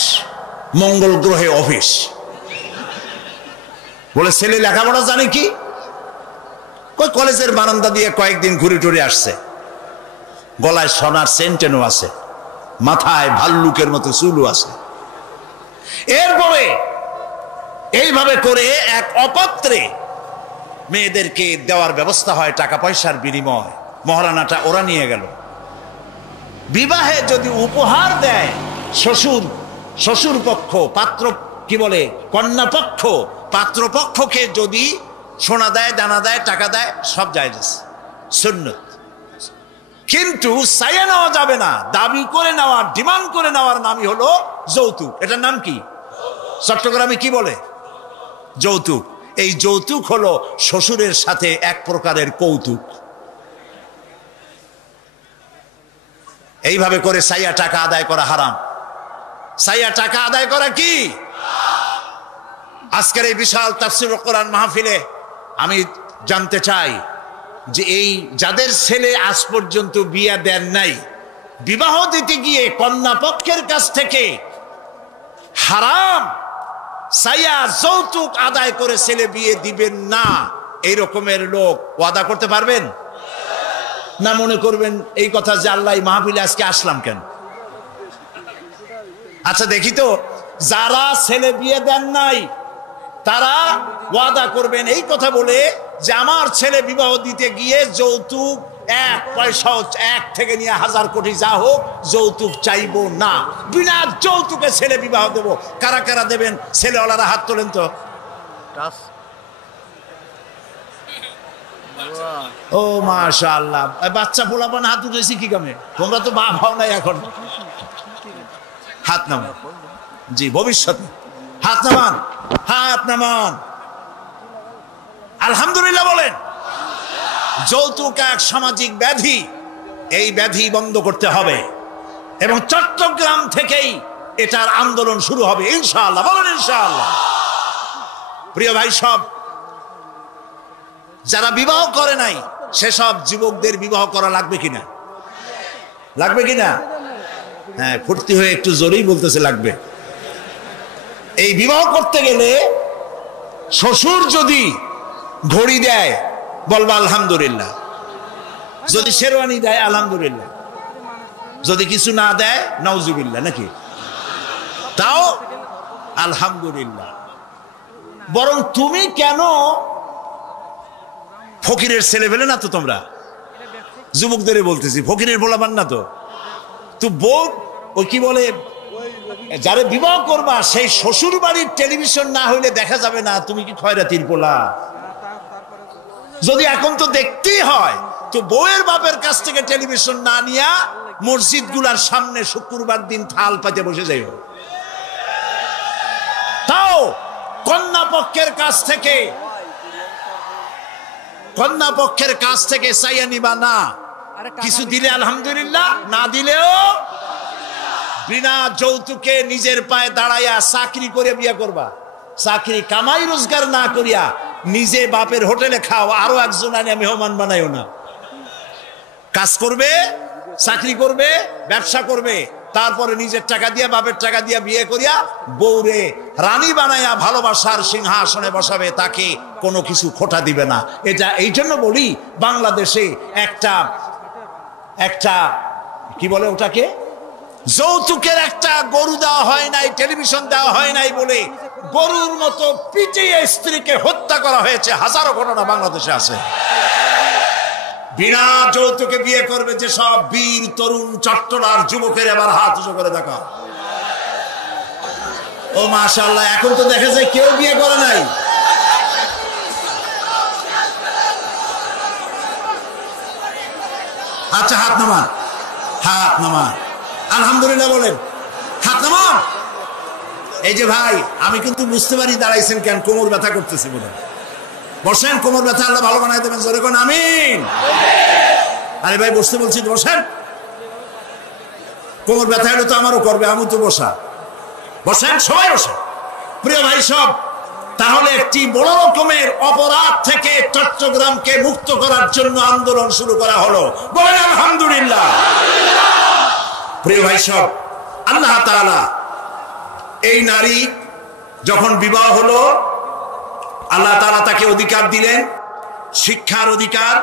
মঙ্গল গ্রহে অফিস। বলে ছেলে লেখাপড়া জানে কি? ওই কলেজের বারান্দা দিয়ে কয়েকদিন ঘুরে টুরে আসছে, গলায় সোনার সেন্টেনও আছে, মাথায় ভাল্লুকের মতো চুলও আছে। এরপরে এইভাবে করে এক অপাত্রে মেয়েদেরকে দেওয়ার ব্যবস্থা হয় টাকা পয়সার বিনিময়। মহারানাটা ওরা নিয়ে গেল। বিবাহে যদি উপহার দেয় শ্বশুর পক্ষ, পাত্র কি বলে কন্যা পক্ষ, পাত্রপক্ষকে যদি সোনা দেয়, দানা দেয়, টাকা দেয়, সব জায়েজ আছে, সুন্নত। কিন্তু চাইয়ে নেওয়া যাবে না। দাবি করে নেওয়া, ডিমান্ড করে নেওয়ার নামই হলো যৌতুক। এটার নাম কি? চট্টগ্রামে কি বলে? যৌতুক। এই যৌতুক হলো শ্বশুরের সাথে এক প্রকারের কৌতুক। এইভাবে করে সাইয়া টাকা আদায় করা হারাম। সাইয়া টাকা আদায় করা কি? আজকের এই বিশাল তাফসীরুল কোরআন মাহফিলে আমি জানতে চাই যে এই যাদের ছেলে আজ পর্যন্ত বিয়ে দেন নাই, বিবাহ দিতে গিয়ে কন্যা পক্ষের কাছ থেকে হারাম সাইয়া যৌতুক আদায় করে ছেলে বিয়ে দিবেন না, এই রকমের লোক ওয়াদা করতে পারবেন না? মনে করবেন এই কথা যে আল্লাহ মাহফিলে আজকে আসলাম কেন? আচ্ছা দেখি তো, যারা ছেলে বিয়ে দেন নাই তারা ওয়াদা করবেন এই কথা বলে যে আমার ছেলে বিবাহ দিতে গিয়ে যৌতুক 1 পয়সা, 1 থেকে নিয়ে 1000 কোটি যা হোক, যৌতুক চাইবো না, বিনা যৌতুকে ছেলে বিবাহ দেব। কারা কারা দেবেন? ছেলেওয়ালারা হাত তোলেন তো। ও মাশাআল্লাহ, বাচ্চা পোলাপান হাত উঠেছি কি কামে? তোমরা তো বাপ হও নাই এখন। হাত নামান। জি, ভবিষ্যতে হাত নামান, হাত নামান। আলহামদুলিল্লাহ বলেন। যৌতুক এক সামাজিক ব্যাধি, এই ব্যাধি বন্ধ করতে হবে এবং চট্টগ্রাম থেকেই এটার আন্দোলন শুরু হবে ইনশাআল্লাহ। বলেন ইনশাআল্লাহ। প্রিয় ভাই, সব যারা বিবাহ করে নাই সেসব যুবকদের বিবাহ করা লাগবে কিনা? লাগবে কিনা? হ্যাঁ, ফুর্তি হয়ে একটু জোরেই বলতেছে লাগবে। এই বিবাহ করতে গেলে শ্বশুর যদি ঘড়ি দেয় বলবা আলহামদুলিল্লাহ, যদি শেরওয়ানি দেয় আলহামদুলিল্লাহ, যদি কিছু না দেয় নাউজুবিল্লাহ, নাকি? তাও আলহামদুলিল্লাহ। বরং তুমি কেন ফকিরের ছেলে ফেলে না তো, তোমরা যুবকদের বলতেছি, ফকিরের বলাবান না তো, তো বউ ওই কি বলে যারে বিবাহ করবা সেই শ্বশুর বাড়ির টেলিভিশন না হইলে দেখা যাবে না, তুমি কি খয়রাতির পোলা? যদি এখন তো দেখতেই হয় তো বউয়ের বাপের কাছ থেকে টেলিভিশন না নিয়া মসজিদ গুলার সামনে শুক্রবার দিন থাল পাতে বসে যাই। তাও কন্যা পক্ষের কাছ থেকে চাইয়া নিবা না, কিছু দিলে আলহামদুলিল্লাহ, না দিলেও বিনা যৌতুকে নিজের পায়ে দাঁড়াইয়া চাকরি করে বিয়ে করবা। চাকরি কামাই রোজগার না করিয়া নিজে বাপের হোটেলে খাও, আরো একজন আনি মেহমান বানাইও না। কাজ করবে, চাকরি করবে, ব্যবসা করবে, তারপরে নিজের টাকা দিয়া বাপের টাকা দিয়া বিয়ে করিয়া বউরে রানী বানাইয়া ভালোবাসার সিংহাসনে বসাবে, তাকে কোনো কিছু খোটা দিবে না। এটা এই জন্য বলি, বাংলাদেশে একটা কি বলে ওটাকে, যৌতুকের একটা গরু দেওয়া হয় নাই, টেলিভিশন দেওয়া হয় নাই বলে গরুর মতো পিটিয়ে স্ত্রীকে হত্যা করা হয়েছে, হাজারো ঘটনা বাংলাদেশে আছে। বিনা যৌতুকে বিয়ে করবে যে সব বীর তরুণ চট্টলার যুবকের এবার হাত উঁচু করে দেখা। ও মাশাআল্লাহ, এখন তো দেখা যায় কেউ বিয়ে করে নাই। আচ্ছা হাত নামান, হাত নামান, আলহামদুলিল্লাহ বলেন, হাত নামান। এই যে ভাই, আমি কিন্তু বুঝতে পারি দাঁড়াইছেন কেন, কোমর ব্যথা করতেছি বলে। বসেন, কোমর ব্যথা আল্লাহ ভালো বানাই দেবেন, জোরে কোন আমিন। আরে ভাই বসতে বলছি, বসেন। কোমর ব্যথা হলে তো আমারও করবে, আমি তো বসা। বসেন, সবাই বসেন। প্রিয় ভাই সব, তাহলে একটি বড় রকমের অপরাধ থেকে চট্টগ্রামকে মুক্ত করার জন্য আন্দোলন শুরু করা হলো, বলেন আলহামদুলিল্লাহ। প্রিয় ভাই সব, আল্লাহ তাআলা এই নারী যখন বিবাহ হলো, আল্লাহ তাআলা তাকে অধিকার দিলেন, শিক্ষার অধিকার,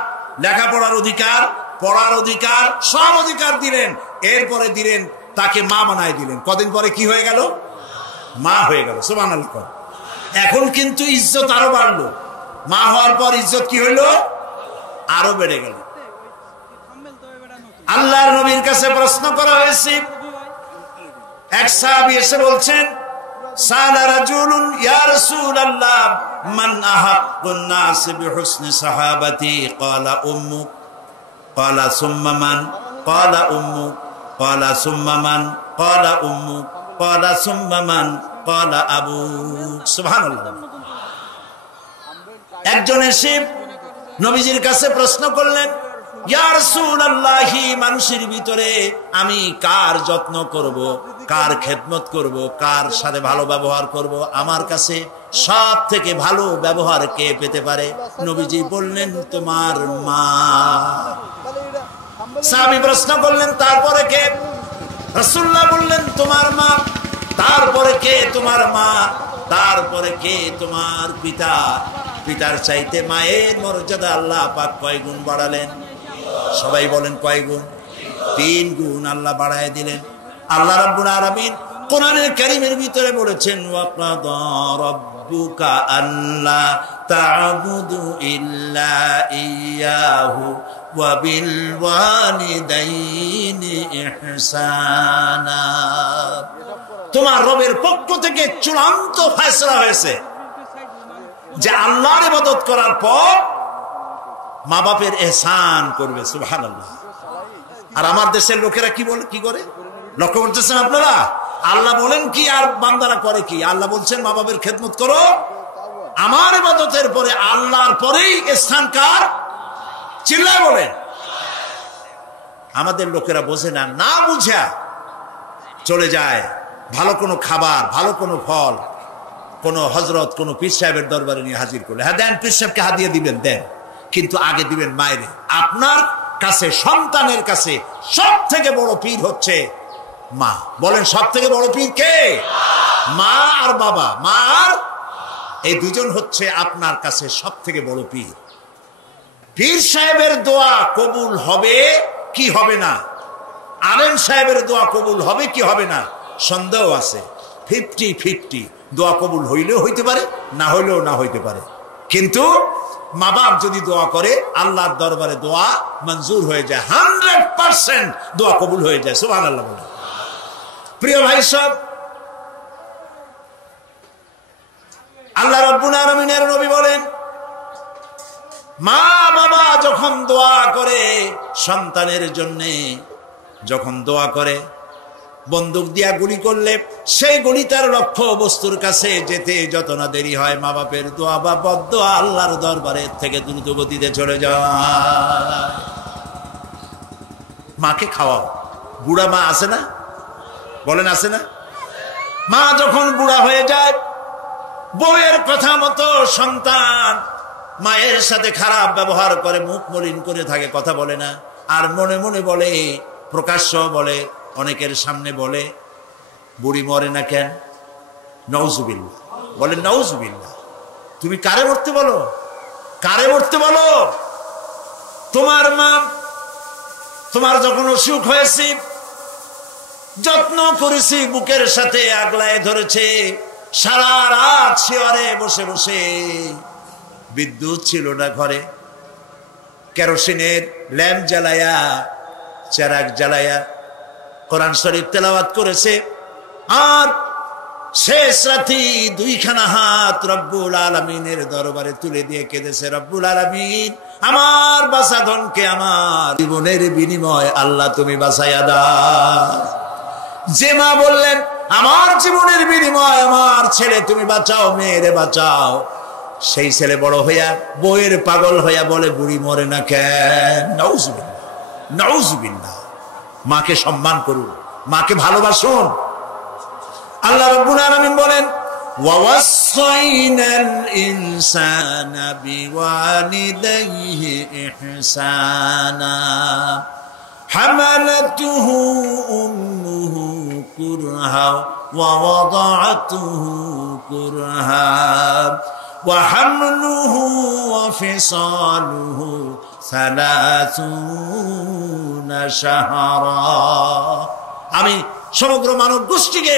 লেখাপড়ার অধিকার, পড়ার অধিকার, সব অধিকার দিলেন। এরপরে দিলেন তাকে মা বানায় দিলেন। কদিন পরে কি হয়ে গেল? মা হয়ে গেল। সুবহানাল্লাহ। এখন কিন্তু ইজ্জত আরো বাড়লো, মা হওয়ার পর ইজ্জত কি হইল? আরো বেড়ে গেল। আল্লাহর নবীর কাছে প্রশ্ন করা হয়েছে, এক সাহাবী এসে বলছেন, সালা রাজুলুন ইয়া রাসূলুল্লাহ মান আহাক্কুন নাস বিহুসনি সাহাবাতি, ক্বালা উম্মুক, ক্বালা সুম্মা মান, ক্বালা উম্মুক, ক্বালা সুম্মা মান, ক্বালা উম্মুক, ক্বালা সুম্মা মান, ক্বালা আবুক। সুবহানাল্লাহ। একজন এসে নবীজির কাছে প্রশ্ন করলেন, ইয়া রাসূলুল্লাহ, মানুষের ভিতরে আমি কার যত্ন করব, কার খেদমত করব, কার সাথে ভালো ব্যবহার করব, আমার কাছে সব থেকে ভালো ব্যবহার কে পেতে পারে? নবীজি বললেন, তোমার মা। সাহাবী প্রশ্ন করলেন, তারপরে কে? রাসূলুল্লাহ বললেন, তোমার মা। তারপরে কে? তোমার মা। তারপরে কে? তোমার পিতা। পিতার চাইতে মায়ের মর্যাদা আল্লাহ পাক কয় গুণ বাড়ালেন? সবাই বলেন কয় গুণ? 3 গুণ আল্লাহ বাড়ায় দিলেন। আল্লাহ রাব্বুল আলামিন কোরআনের কারীমের ভিতরে বলেছেন, ওয়াকাদা রাব্বুকা আল্লা তা'বুদু ইল্লা ইয়াহু ওয়া বিল ওয়ালিদাইনি ইহসানা। তোমার রবের পক্ষ থেকে চূড়ান্ত ফয়সালা হয়েছে যে আল্লাহর ইবাদত করার পর মা বাপের ইহসান করবে। সুবহানাল্লাহ। আর আমার দেশের লোকেরা কি বলে, কি করে লক্ষ্য করতেছেন আপনারা? আল্লাহ বলেন কি আর বান্দারা করে কি? আল্লাহ বলছেন মা বাপের খেদমত করো, আমার ইবাদতের পরে আল্লাহর পরেই স্থান কার? চিল্লায় বলেন। আমাদের লোকেরা বোঝে না, না বুঝা চলে যায় ভালো কোনো খাবার, ভালো কোনো ফল কোনো হযরত, কোনো পীর সাহেবের দরবারে নিয়ে হাজির করলে, হ্যাঁ দেন, পীর সাহেবকে হাদিয়া দিবেন, দেন, কিন্তু আগে দিবেন মায়ের। আপনার কাছে, সন্তানের কাছে সব থেকে বড় পীর হচ্ছে মা। বলেন সব থেকে বড় পীর কে? মা আর বাবা। মা আর এই দুজন হচ্ছে আপনার কাছে সব থেকে বড় পীর। পীর সাহেবের দোয়া কবুল হবে কি হবে না, আলেম সাহেবের দোয়া কবুল হবে কি হবে না, সন্দেহ আছে। 50-50, দোয়া কবুল হইলেও হইতে পারে, না হইলেও না হইতে পারে। কিন্তু মা বাপ যদি দোয়া করে আল্লাহর দরবারে দোয়া মঞ্জুর হয়ে যায়, 100% দোয়া কবুল হয়ে যায়। সুবহানাল্লাহ বলে। প্রিয় ভাই সব, আল্লাহ রাব্বুল আলামিনের নবী বলেন, মা বাবা যখন দোয়া করে সন্তানের জন্য, যখন দোয়া করে, বন্দুক দিয়া গুলি করলে সেই গুলি তার লক্ষ্য বস্তুর কাছে যেতে যত না দেরি হয়, মা বাপের দোয়া বা বদদোয়া আল্লাহর দরবারে থেকে দ্রুত গতিতে চলে যায়। মাকে খাওয়াও, বুড়া মা আছে না, বলেন আছে না? মা যখন বুড়া হয়ে যায়, বউয়ের কথা মতো সন্তান মায়ের সাথে খারাপ ব্যবহার করে, মুখ মলিন করে থাকে, কথা বলে না, আর মনে মনে বলে, প্রকাশ্য বলে, অনেকের সামনে বলে, বুড়ি মরে না কেন? নাউজুবিল্লাহ, বলে নাউজুবিল্লাহ। তুমি কারে মরতে বলো? কারে মরতে বলো? তোমার মা, তোমার যখন অসুখ হয়েছে, যত্ন করেছি, বুকের সাথে আগলায় ধরেছে, সারা রাত শিয়রে বসে বসে, বিদ্যুৎ ছিল না ঘরে, কেরোসিনের ল্যাম্প জ্বালায়া, চেরাগ জ্বালায়া কোরআন শরীফ তেলাওয়াত করেছে, আর শেষ রাতি দুইখানা হাত রব্বুল আলামিনের দরবারে তুলে দিয়ে কেঁদেছে, রব্বুল আলামিন আমার বাঁচাধনকে আমার জীবনের বিনিময় আল্লাহ তুমি বাঁচাইয়া দাও। যে মা বললেন আমার জীবনের বিনিময় আমার ছেলে তুমি বাঁচাও, মেয়েরে বাঁচাও, সেই ছেলে বড় হইয়া বউয়ের পাগল হইয়া বলে বুড়ি মরে না কেন? নাউজুবিল্লাহ, নাউজুবিল্লাহ। মাকে সম্মান করুন, মাকে ভালোবাসুন। আল্লাহ রাব্বুল আলামিন বলেন, ওয়াওয়াসাইনাল ইনসানা বিওয়ালিদাইহি ইহসানা হামালাতুহু উম্মুহু কুরহা ওয়া ওয়াদাআতুহু কুরহা ওয়া হামলুহু ওয়া ফিসালুহু 30 শাহরা। আমি সমগ্র মানব গোষ্ঠীকে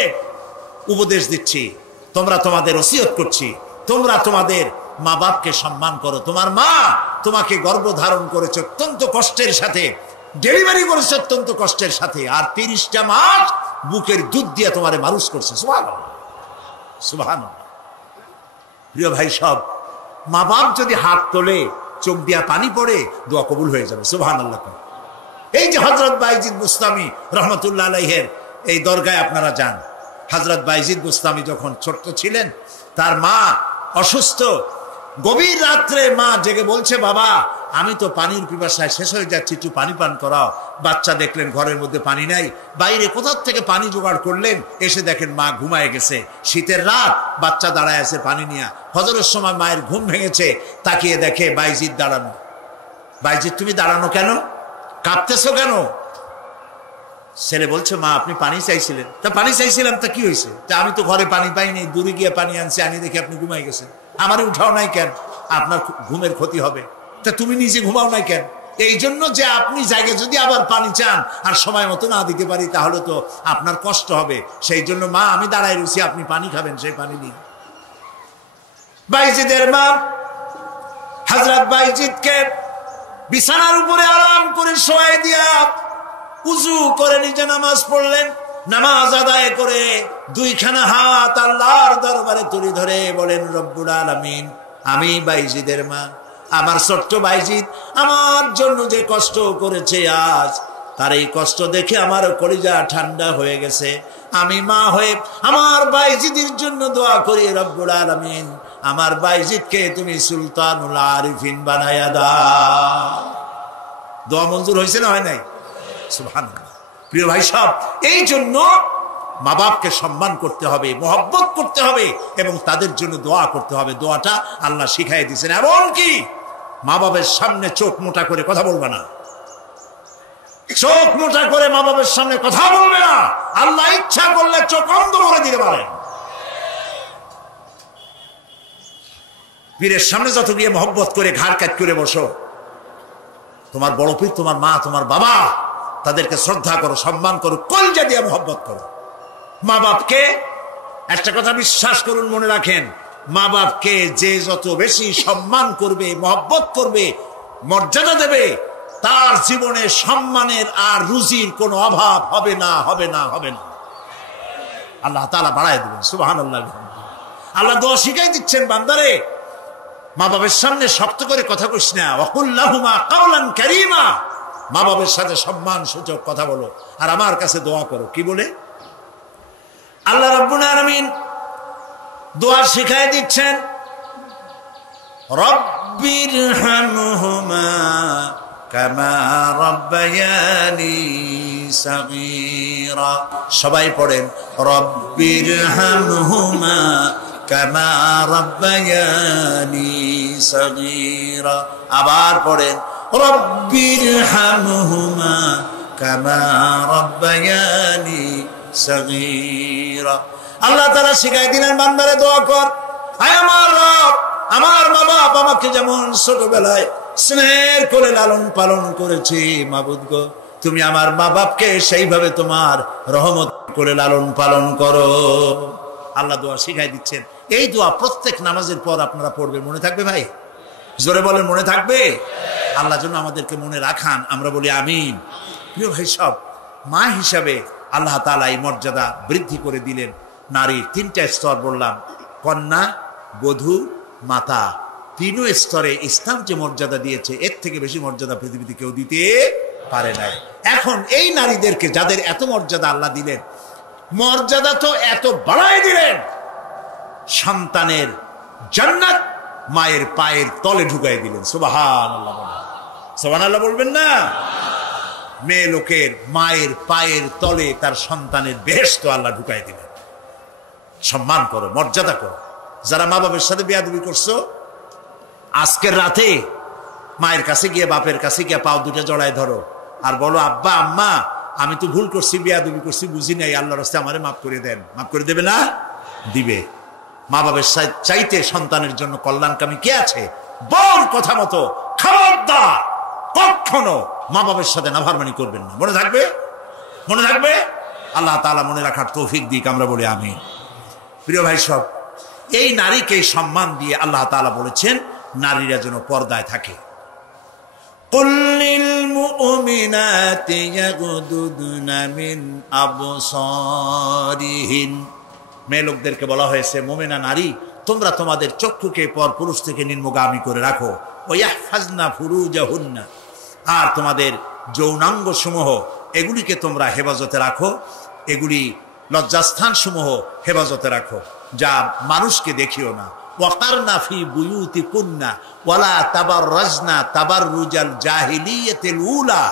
উপদেশ দিচ্ছি, তোমরা তোমাদের ওসিয়ত করছি, তোমরা তোমাদের মা বাপকে সম্মান করো। তোমার মা তোমাকে গর্ভধারণ করেছে অত্যন্ত কষ্টের সাথে, ডেলিভারি করেছে অত্যন্ত কষ্টের সাথে, আর 30টা মাস বুকের দুধ দিয়ে তোমারে মানুষ করছে। সুবহানাল্লাহ, সুবহানাল্লাহ। প্রিয় ভাই সব, মা বাপ যদি হাত তোলে, চোখ দিয়া পানি পড়ে, দোয়া কবুল হয়ে যাবে। সুবহানাল্লাহ। এই যে হযরত বাইজিদ বুস্তামি রহমতুল্লাহ আলাইহির এই দরগায় আপনারা যান, হযরত বাইজিদ বুস্তামি যখন ছোট্ট ছিলেন, তার মা অসুস্থ, গভীর রাত্রে মা জেগে বলছে, বাবা আমি তো পানির পিপাসায় শেষ হয়ে যাচ্ছি, একটু পানি পান করাও। বাচ্চা দেখলেন ঘরের মধ্যে পানি নাই, বাইরে কোথার থেকে পানি জোগাড় করলেন, এসে দেখেন মা ঘুমায় গেছে। শীতের রাত, বাচ্চা দাঁড়ায় আছে পানি নিয়ে। ফজরের সময় মায়ের ঘুম ভেঙেছে, তাকিয়ে দেখে বাইজিদ দাঁড়ানো। বাইজিদ তুমি দাঁড়ানো কেন? কাঁপতেছো কেন? ছেলে বলছে, মা আপনি পানি চাইছিলেন। তা পানি চাইছিলাম, তা কি হয়েছে? তা আমি তো ঘরে পানি পাইনি, দূরে গিয়ে পানি আনছি, আনি দেখি আপনি ঘুমাই গেছেন। আমারে উঠাও নাই কেন? আপনার ঘুমের ক্ষতি হবে। তা তুমি নিজে ঘুমাও নাই কেন? এই জন্য যে আপনি জায়গায় যদি আবার পানি চান আর সময় মতো না দিতে পারি, তাহলে তো আপনার কষ্ট হবে। সেই জন্য মা আমি দাঁড়ায় রয়েছি, আপনি পানি খাবেন, সেই পানি নিয়ে। বাইজিদের মা হযরত বাইজিদকে বিছানার উপরে আরাম করে শোয়াই দিয়া উযু করে নিজে নামাজ পড়লেন। নামাজ আদায় করে দুইখানা হাত আল্লাহর দরবারে তুলে ধরে বলেন, রব্বুল আলামিন আমি বাইজিদের মা, আমার ছোট্ট বাইজিদ আমার জন্য যে কষ্ট করেছে আজ, তার এই কষ্ট দেখে আমার কলিজা ঠান্ডা হয়ে গেছে। আমি মা হয়ে আমার বাইজিদের জন্য দোয়া করি, রব্বুল আলামিন আমার বাইজিদকে তুমি সুলতানুল আরিফিন বানায়া দাও। দোয়া মঞ্জুর হয়েছে না হয় নাই? সুবহানাল্লাহ। প্রিয় ভাই সব, এই জন্য মা বাপকে সম্মান করতে হবে, মহব্বত করতে হবে এবং তাদের জন্য দোয়া করতে হবে। দোয়াটা আল্লাহ শিখাই দিয়েছেন। এমনকি মা বাবার সামনে চোখ মোটা করে কথা বলবে না, চোখ মোটা করে মা বাবার সামনে কথা বলবে না। আল্লাহ ইচ্ছা করলে চোখ অন্ধ করে দিতে পারেন। পীরের সামনে যত গিয়ে মহব্বত করে ঘাড় কাট করে বসো, তোমার বড় পীর, তোমার মা, তোমার বাবা, তাদেরকে শ্রদ্ধা করো, সম্মান করো, কলজা দিয়ে মহব্বত করো। মা বাপকে একটা কথা বিশ্বাস করুন, মনে রাখেন, মা বাপকে যে যত বেশি সম্মান করবে, মহব্বত করবে, মর্যাদা দেবে, তার জীবনে সম্মানের আর রুজির কোনো অভাব হবে না, হবে না, হবে না। আল্লাহ তাআলা বাড়ায় দেবেন। সুবহানাল্লাহ। আল্লাহ দোয়া শিখাই দিচ্ছেন, বান্দারে মা বাবার সামনে শক্ত করে কথা কইস না, ওয়াকুল লাহুমা কাওলান কারীমা, মা বাবার সাথে সম্মান সূচক কথা বলো, আর আমার কাছে দোয়া করো। কি বলে? আল্লাহ রাব্বুল আলামিন দোয়া শিখাই দিচ্ছেন, রব্বিরহামহুমা কামা রাব্বায়ানি সাগীরা। সবাই পড়েন, রব্বিরহামহুমা কামা রাব্বায়ানি সাগীরা। আবার পড়েন, রব্বিরহামহুমা কামা রাব্বায়ানি সাগীরা। আল্লাহ তাআলা শিখাই দিলেন, বান্দারে দোয়া কর, আয় আমার রব, আমার মা বাপ আমাকে যেমন ছোটবেলায় স্নেহের কোলে লালন পালন করেছে, মাবুদ গো তুমি আমার মা বাপকে সেইভাবে তোমার রহমত করে লালন পালন করো। আল্লাহ দোয়া শিখাই দিচ্ছেন। এই দোয়া প্রত্যেক নামাজের পর আপনারা পড়বেন। মনে থাকবে ভাই? জোরে বলেন, মনে থাকবে? আল্লাহ যেন আমাদেরকে মনে রাখান, আমরা বলি আমিন। প্রিয় ভাই সব, মা হিসাবে আল্লাহ তাআলা এই মর্যাদা বৃদ্ধি করে দিলেন। নারীর তিনটা স্তর বললাম, কন্যা, বধূ, মাতা। তিনও স্তরে ইসলাম যে মর্যাদা দিয়েছে, এর থেকে বেশি মর্যাদা পৃথিবীতে কেউ দিতে পারে না। এখন এই নারীদেরকে যাদের এত মর্যাদা আল্লাহ দিলেন, মর্যাদা তো এত বাড়ায় দিলেন, সন্তানের জান্নাত মায়ের পায়ের তলে ঢুকাই দিলেন। সুবহানাল্লাহ, সুবহানাল্লাহ বলবেন না? মেয়ে লোকের মায়ের পায়ের তলে তার সন্তানের বেহেশত আল্লাহ ঢুকাই দিলেন। সম্মান করো, মর্যাদা করো। যারা মা বাবার সাথে বেয়াদবি করছো, আজকের রাতে মায়ের কাছে গিয়ে, বাপের কাছে গিয়ে পাও দুটো জড়ায় ধরো আর বলো, আব্বা আম্মা আমি তো ভুল করছি, বেয়াদবি করছি, বুঝি নাই, আল্লাহর রাস্তায় আমারে মাফ করে দেন। মাফ করে দেবে না? দিবে। মা বাবার চাইতে সন্তানের জন্য কল্যাণকামী কে আছে? বল কথা মতো খবরদার কখনো মা বাবার সাথে নাফরমানি করবেন না। মনে থাকবে? মনে থাকবে? আল্লাহ তাআলা মনে রাখার তৌফিক দিক, আমরা বলি আমিন। প্রিয় ভাই সব, এই নারীকে সম্মান দিয়ে আল্লাহ তাআলা বলেছেন নারীরা যেন পর্দায় থাকে। কুল লিল মুমিনাতি ইয়াগুদুদনা মিন আবসারিহিন। মেয়ে লোকদেরকে বলা হয়েছে, মুমিনা নারী তোমরা তোমাদের চক্ষুকে পর পুরুষ থেকে নিম্নগামী করে রাখো। ওয়াহফাজনা ফুরুজাহুন্না, আর তোমাদের যৌনাঙ্গ সমূহ এগুলিকে তোমরা হেফাজতে রাখো, এগুলি লজ্জাস্থান সমূহ হেফাজতে রাখো, যা মানুষকে দেখিও না। ওয়াকারনা ফি বুয়ুতিকুন্না ওয়ালা তাবাররাজনা তাবাররুজাল জাহিলিয়াতিল উলা,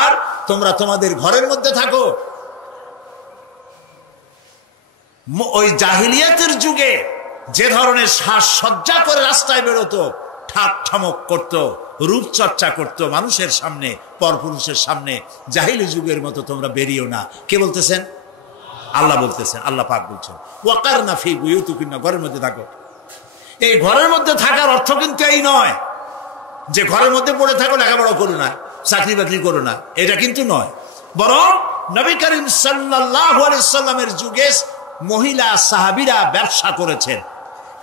আর তোমরা তোমাদের ঘরের মধ্যে থাকো ওই জাহিলিয়াতের যুগে যে ধরনের সাজসজ্জা করে রাস্তায় বেরোতো, ঠাট ঠামক করতো, রূপচর্চা করতো মানুষের সামনে, পরপুরুষের সামনে, জাহিলি যুগের মতো তোমরা বেরিয়েও না। কে বলতেছেন? আল্লাহ বলতেছেন, আল্লাহ পাক বলছেন ওয়াকারনা ফি বুয়ুতিকুন্না, ঘরের মধ্যে থাকো। এই ঘরের মধ্যে থাকার অর্থ কিন্তু এই নয় যে ঘরের মধ্যে পড়ে থাকো, লেখাপড়া করো না, চাকরি বাকরি করো না, এটা কিন্তু নয়। বরং নবী করিম সাল্লাল্লাহু আলাইহি সাল্লামের যুগে মহিলা সাহাবীরা ব্যবসা করেছেন।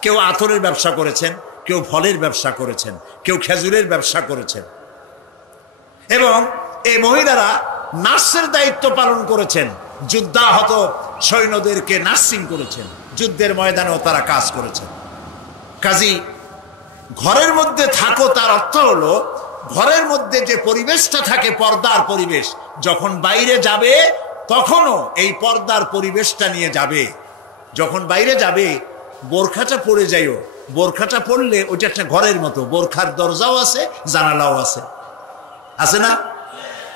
কেউ আতরের ব্যবসা করেছেন, কেউ ফলের ব্যবসা করেছেন, কেউ খেজুরের ব্যবসা করেছেন, এবং এই মহিলারা নার্সের দায়িত্ব পালন করেছেন। যুদ্ধাহত সৈন্যদেরকে নার্সিং করেছেন, যুদ্ধের ময়দানেও তারা কাজ করেছেন। কাজী ঘরের মধ্যে থাকো, তার অর্থ হলো ঘরের মধ্যে যে পরিবেশটা থাকে পর্দার পরিবেশ, যখন বাইরে যাবে তখনও এই পর্দার পরিবেশটা নিয়ে যাবে। যখন বাইরে যাবে বোরখাটা পরে যাইও, বোরখাটা পরলে ওইটা একটা ঘরের মতো, বোরখার দরজাও আছে, জানালাও আছে, আছে না?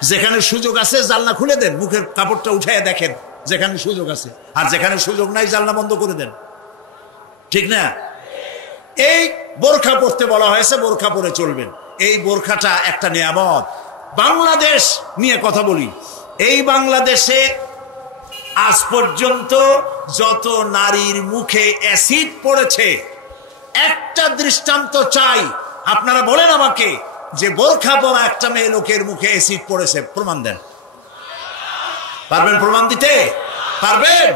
যেখানে সুযোগ আছে জানলা খুলে দেন, মুখের কাপড়টা উঠাইয়া দেখেন যেখানে সুযোগ আছে, আর যেখানে সুযোগ নাই জানলা বন্ধ করে দেন, ঠিক না? এই বোরখা পরতে বলা হয়েছে, বোরখা পরে চলবেন। এই বোরখাটা একটা নিয়ামত। বাংলাদেশ নিয়ে কথা বলি, এই বাংলাদেশে আজ পর্যন্ত যত নারীর মুখে অ্যাসিড পড়েছে, একটা দৃষ্টান্ত চাই। আপনারা বলেন আমাকে যে বোরখা পরা একটা মেয়ে লোকের মুখে অ্যাসিড পড়েছে, প্রমাণ দেন। পারবেন প্রমাণ দিতে? পারবেন?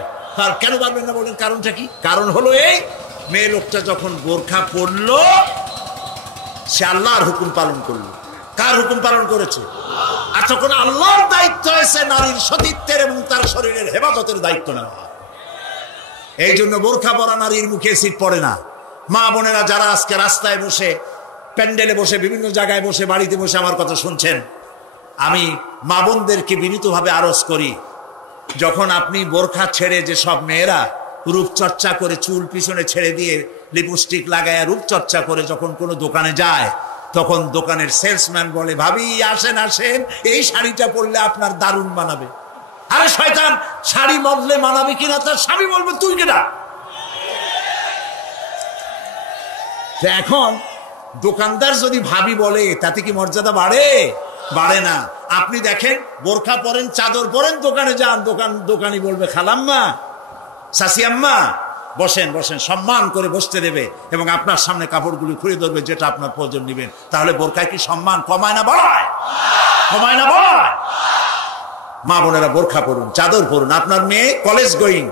আর কেন পারবেন না বলেন, কারণটা কি? কারণ হলো এই, মেয়ে লোকটা যখন বোরখা পরলো সে আল্লাহর হুকুম পালন করলো। কার হুকুম পালন করেছে? আর তখন আল্লাহর দায়িত্ব হয়েছে নারীর সতীত্বের এবং তার শরীরের হেফাজতের দায়িত্ব নেওয়া। এই জন্য বোরখা পরা নারীর মুখে এসিড পড়ে না। মা বোনেরা যারা আজকে রাস্তায় বসে, প্যান্ডেলে বসে, বিভিন্ন জায়গায় বসে, বাড়িতে বসে আমার কথা শুনছেন, আমি মা বোনদেরকে বিনীতভাবে আরজ করি, যখন আপনি বোরখা ছেড়ে, যে সব মেয়েরা রূপচর্চা করে চুল পিছনে ছেড়ে দিয়ে লিপস্টিক লাগায় রূপচর্চা করে যখন কোনো দোকানে যায়, তখন দোকানের সেলসম্যান বলে, ভাবি আসেন আসেন, এই শাড়িটা পরলে আপনার দারুণ মানাবে। আরে শয়তান, শাড়ি বদলে মানাবে কিনা তার স্বামী বলবে তুই কেনা। এখন দোকানদার যদি ভাবি বলে তাতে কি মর্যাদা বাড়ে? বাড়ে না। আপনি দেখেন, বোরখা পরেন, চাদর পরেন, দোকানে যান, দোকানি বলবে খালাম্মা, চাচি আম্মা, বসেন বসেন, সম্মান করে বসতে দেবে এবং আপনার সামনে কাপড়গুলি খুলে ধরবে যেটা আপনার প্রয়োজন নেবেন। তাহলে বোরখায় কি সম্মান কমায় না বাড়ায়? কমায় না বাড়ায়? মা বোনেরা বোরখা পরুন, চাদর পরুন। আপনার মেয়ে কলেজ গোয়িং,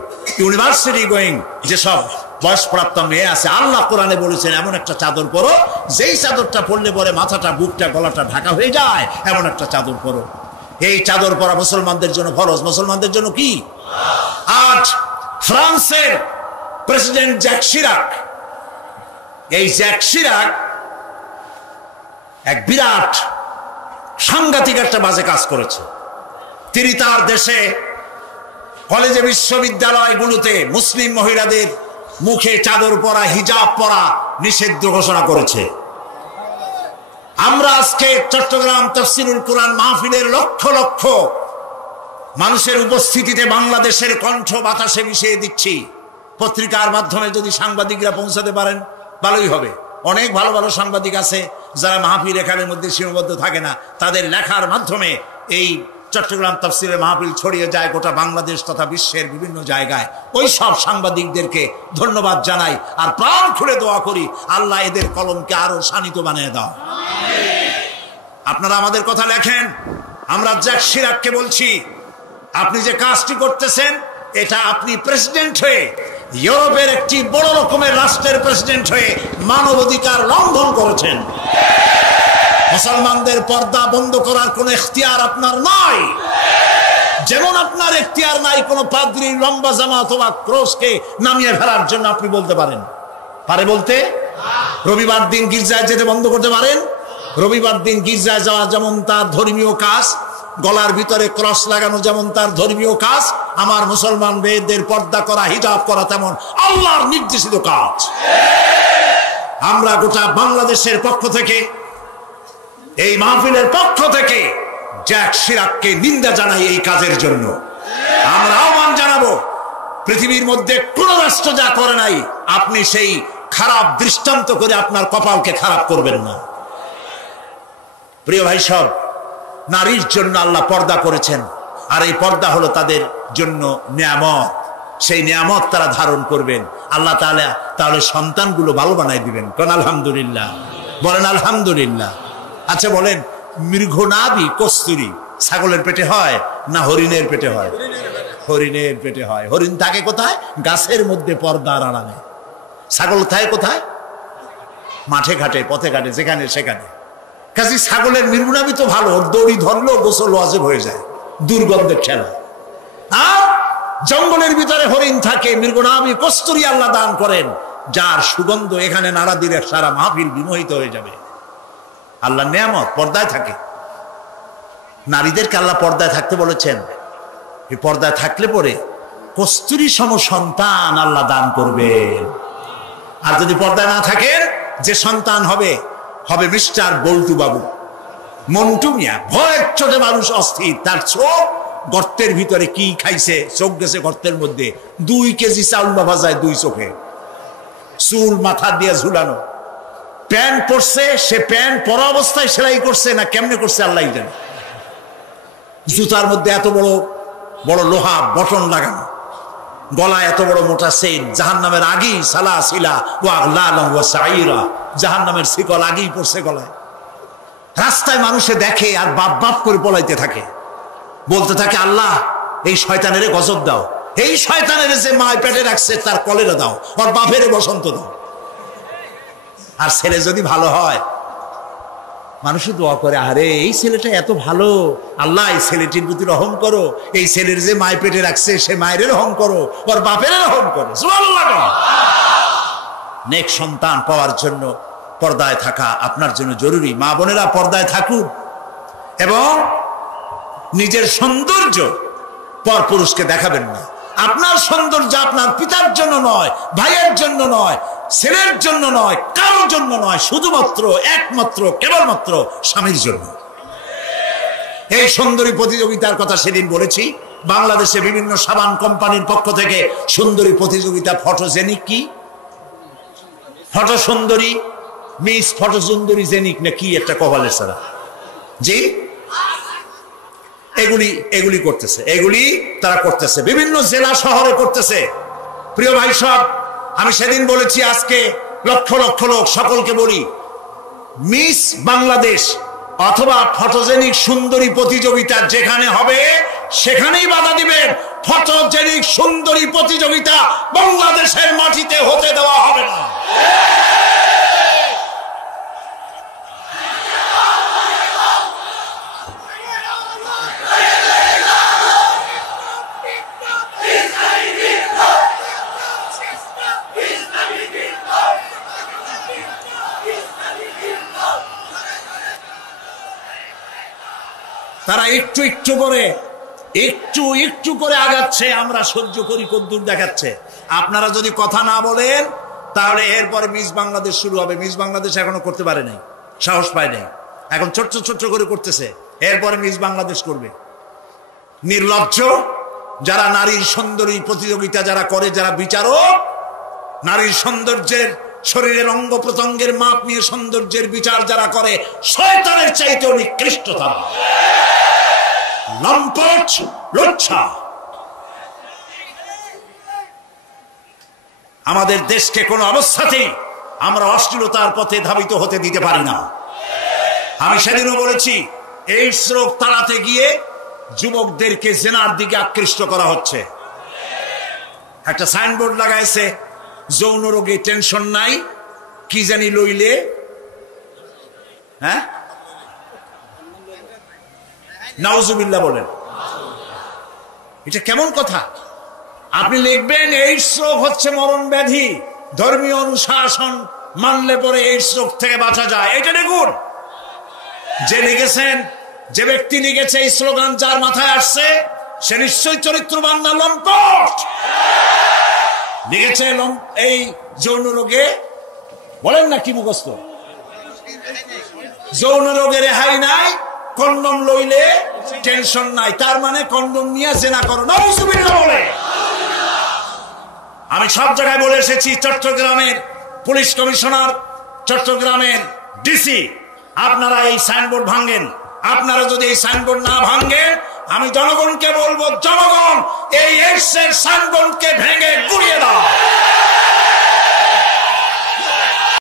ইউনিভার্সিটি গোয়িং যেসব বয়সপ্রাপ্ত মেয়ে আছে, আল্লাহ কোরআনে বলেছেন এমন একটা চাদর পরো যেই চাদরটা পরলে পরে মাথাটা, বুকটা, গলাটা ঢাকা হয়ে যায়, এমন একটা চাদর পরো। এই চাদর পরা মুসলমানদের জন্য ফরজ। মুসলমানদের জন্য কি? আজ ফ্রান্সের প্রেসিডেন্ট জ্যাক শিরাক, এই জ্যাক শিরাক এক বিরাট সাংঘাতিক একটা বাজে কাজ করেছে। তিনি তার দেশে কলেজে, বিশ্ববিদ্যালয়গুলোতে মুসলিম মহিলাদের মুখে চাদর পরা, হিজাব পরা নিষিদ্ধ ঘোষণা করেছে। আমরা আজকে চট্টগ্রাম তাফসীরুল কুরআন মাহফিলের লক্ষ লক্ষ মানুষের উপস্থিতিতে বাংলাদেশের কণ্ঠ বাতাসে মিশিয়ে দিচ্ছি। পত্রিকার মাধ্যমে যদি সাংবাদিকরা পৌঁছাতে পারেন ভালোই হবে। অনেক ভালো ভালো সাংবাদিক আছে যারা মাহফিল এখানের মধ্যে সীমাবদ্ধ থাকে না, তাদের লেখার মাধ্যমে এই চট্টগ্রাম তাফসীরের মাহফিল ছড়িয়ে যায় গোটা বাংলাদেশ তথা বিশ্বের বিভিন্ন জায়গায়। ওই সব সাংবাদিকদেরকে ধন্যবাদ জানাই আর প্রাণ খুলে দোয়া করি, আল্লাহ এদের কলমকে আরো শানিত বানিয়ে দাও। আপনারা আমাদের কথা লেখেন, আমরা জ্যাক শিরাককে বলছি, আপনি যে কাজটি করতেছেন এটা আপনি প্রেসিডেন্ট হয়ে, ইউরোপের একটি বড় রকমের রাষ্ট্রের প্রেসিডেন্ট হয়ে মানবাধিকার লঙ্ঘন করেছেন। মুসলমানদের পর্দা বন্ধ করার কোন এখতিয়ার আপনার নাই, যেমন আপনার এখতিয়ার নাই কোন পাদ্রীর লম্বা জামা অথবা ক্রসকে নামিয়ে ফেলার জন্য। আপনি বলতে পারেন, পারে বলতে? রবিবার দিন গির্জায় যেতে বন্ধ করতে পারেন? রবিবার দিন গির্জায় যাওয়া যেমন তার ধর্মীয় কাজ, গলার ভিতরে ক্রস লাগানো যেমন তার ধর্মীয় কাজ, আমার মুসলমান মেয়েদের পর্দা করা, হিজাব করা তেমন আল্লাহর নির্দেশিত কাজ। আমরা গোটা বাংলাদেশের পক্ষ থেকে, এই মাহফিলের পক্ষ থেকে জ্যাক শিরাককে নিন্দা জানাই এই কাজের জন্য। আমরা আহ্বান জানাবো, পৃথিবীর মধ্যে কোন রাষ্ট্র যা করে নাই, আপনি সেই খারাপ দৃষ্টান্ত করে আপনার কপালকে খারাপ করবেন না। প্রিয় ভাই সব, নারীর জন্য আল্লাহ পর্দা করেছেন, আর এই পর্দা হলো তাদের জন্য নিয়ামত। সেই নিয়ামত তারা ধারণ করবেন, আল্লাহ তাআলা তাহলে সন্তানগুলো ভালো বানাই দিবেন। কোন আলহামদুলিল্লাহ বলেন, আলহামদুলিল্লাহ। আচ্ছা বলেন, মৃগনাভি কস্তুরী ছাগলের পেটে হয় না হরিণের পেটে হয়? হরিণের পেটে হয়। হরিণ থাকে কোথায়? গাছের মধ্যে পর্দার আড়ালে। ছাগল থাকে কোথায়? মাঠে ঘাটে, পথে ঘাটে, যেখানে সেখানে। কাজে ছাগলের মৃগনাভি তো ভালো, দড়ি ধরলেও গোসল ওয়াজিব হয়ে যায়, দুর্গন্ধের ঠেলা। আর জঙ্গলের ভিতরে হরিণ থাকে, মৃগনাভি কস্তুরী আল্লাহ দান করেন, যার সুগন্ধ এখানে নাড়া দিলে সারা মাহফিল বিমোহিত হয়ে যাবে। আল্লাহ নিয়ামত পর্দায় থাকে। নারীদেরকে আল্লাহ পর্দায় থাকতে বলেছেন। এই পর্দায় থাকলে পরে কস্তুরী সম সন্তান আল্লাহ দান করবেন। আর যদি পর্দায় না থাকেন, যে সন্তান হবে হবে মিস্টার বল্টু বাবু, মন্টু মিয়া। ভয়ের চোটে মানুষ অস্থির, তার চোখ গর্তের ভিতরে কি খাইছে, চোখ গেছে গর্তের মধ্যে। 2 কেজি চাউল ভাজায় 2 চোখে, চুল মাথা দিয়ে ঝুলানো। প্যান্ট পরছে, সে প্যান্ট পরা অবস্থায় সেলাই করছে না কেমনে করছে আল্লাহ জানে। জুতার মধ্যে এত বড় বড় লোহা বটন লাগানো, গলায় এত বড় মোটা চেইন। জাহান্নামের আগেই সালাসিলা ওয়া আগলালাম ওয়া সাইরা, জাহান্নামের শিকল আগেই পড়ছে গলায়। রাস্তায় মানুষে দেখে আর বাপ বাপ করে পলাইতে থাকে, বলতে থাকে আল্লাহ এই শয়তানের গজব দাও, এই শয়তানের যে মায় পেটে রাখছে তার কলেরা দাও, ওর বাপের বসন্ত দাও। আর ছেলে যদি ভালো হয়, মানুষ দোয়া করে, আরে এই ছেলেটা এত ভালো, আল্লাহ এই ছেলেটির প্রতি রহম করো, এই ছেলের যে মায় পেটে রাখছে সে মায়ের রহম করো, ওর বাপের রহম করো। সুবহানাল্লাহ। নেক সন্তান পাওয়ার জন্য পর্দায় থাকা আপনার জন্য জরুরি। মা বোনেরা পর্দায় থাকুন এবং নিজের সৌন্দর্য পরপুরুষকে দেখাবেন না। আপনার সৌন্দর্য আপনার পিতার জন্য নয়, ভাইয়ের জন্য নয়, ছেলের জন্য নয়, কারোর জন্য নয়, শুধুমাত্র একমাত্র কেবলমাত্র স্বামীর জন্য। এই সুন্দরী প্রতিযোগিতার কথা সেদিন বলেছি। বাংলাদেশে বিভিন্ন সাবান কোম্পানির পক্ষ থেকে সুন্দরী প্রতিযোগিতা, ফটোজেনিক কি ফটো সুন্দরী, মিস ফটো সুন্দরী জেনিক না কি একটা কপালের সারা, জি এগুলি করতেছে, এগুলি তারা করতেছে, বিভিন্ন জেলা শহরে করতেছে। প্রিয় ভাই সব, আমি সেদিন বলেছি, আজকে লক্ষ লক্ষ লোক, সকলকে বলি, মিস বাংলাদেশ অথবা ফটোজেনিক সুন্দরী প্রতিযোগিতা যেখানে হবে সেখানেই বাধা দিবেন। ফটোজেনিক সুন্দরী প্রতিযোগিতা বাংলাদেশের মাটিতে হতে দেওয়া হবে না। তারা একটু একটু করে আগাচ্ছে, আমরা সহ্য করি, কদ্দুর দেখাচ্ছে। আপনারা যদি কথা না বলেন তাহলে এরপরে মিস বাংলাদেশ শুরু হবে। মিস বাংলাদেশ এখনো করতে পারে নাই, সাহস পায় নাই, এখন ছোট্ট ছোট্ট করে করতেছে, এরপরে মিস বাংলাদেশ করবে। নির্লজ্জ যারা নারীর সৌন্দর্য প্রতিযোগিতা যারা করে, যারা বিচারক, নারীর সৌন্দর্যের, শরীরের অঙ্গ প্রত্যঙ্গের মাপ নিয়ে সৌন্দর্যের বিচার যারা করে, শয়তানের চাইতেও নিকৃষ্ট তারা, লম্পট, লুচ্ছা। আমাদের দেশকে কোনো অবস্থাতেই আমরা অশ্লীলতার পথে ধাবিত হতে দিতে পারি না। আমি সেদিনও বলেছি, এইডস রোগ তাড়াতে গিয়ে যুবকদেরকে জেনার দিকে আকৃষ্ট করা হচ্ছে। একটা সাইনবোর্ড লাগাইছে, যৌন রোগে টেনশন নাই, কি জানি লইলে, হ্যাঁ নাউজুবিল্লাহ বলেন। এটা কেমন কথা? আপনি লিখবেন এইডস রোগ হচ্ছে মরণ ব্যাধি, ধর্মীয় অনুশাসন মানলে পরে এইডস রোগ থেকে বাঁচা যায়। এটা দেখুন, যে লিখেছেন, যে ব্যক্তি লিখেছে এই স্লোগান, যার মাথায় আসছে সে নিশ্চয়ই চরিত্রবান না লম্পট। লিখেছে এই যৌন রোগে, বলেন না কি মুখস্থ, যৌন রোগে রেহাই নাই, কন্ডম লইলে টেনশন নাই, তার মানে কন্ডম নিয়ে জেনা করো। নাউজুবিল্লাহ বলে। আমি সব জায়গায় বলে এসেছি, চট্টগ্রামের পুলিশ কমিশনার, চট্টগ্রামের ডিসি, আপনারা এই সাইনবোর্ড ভাঙেন। আপনারা যদি এই সাইনবোর্ড না ভাঙেন, আমি জনগণকে বলবো, জনগণ এই এইডসের সাইনবোর্ডকে ভেঙে গুড়িয়ে দাও।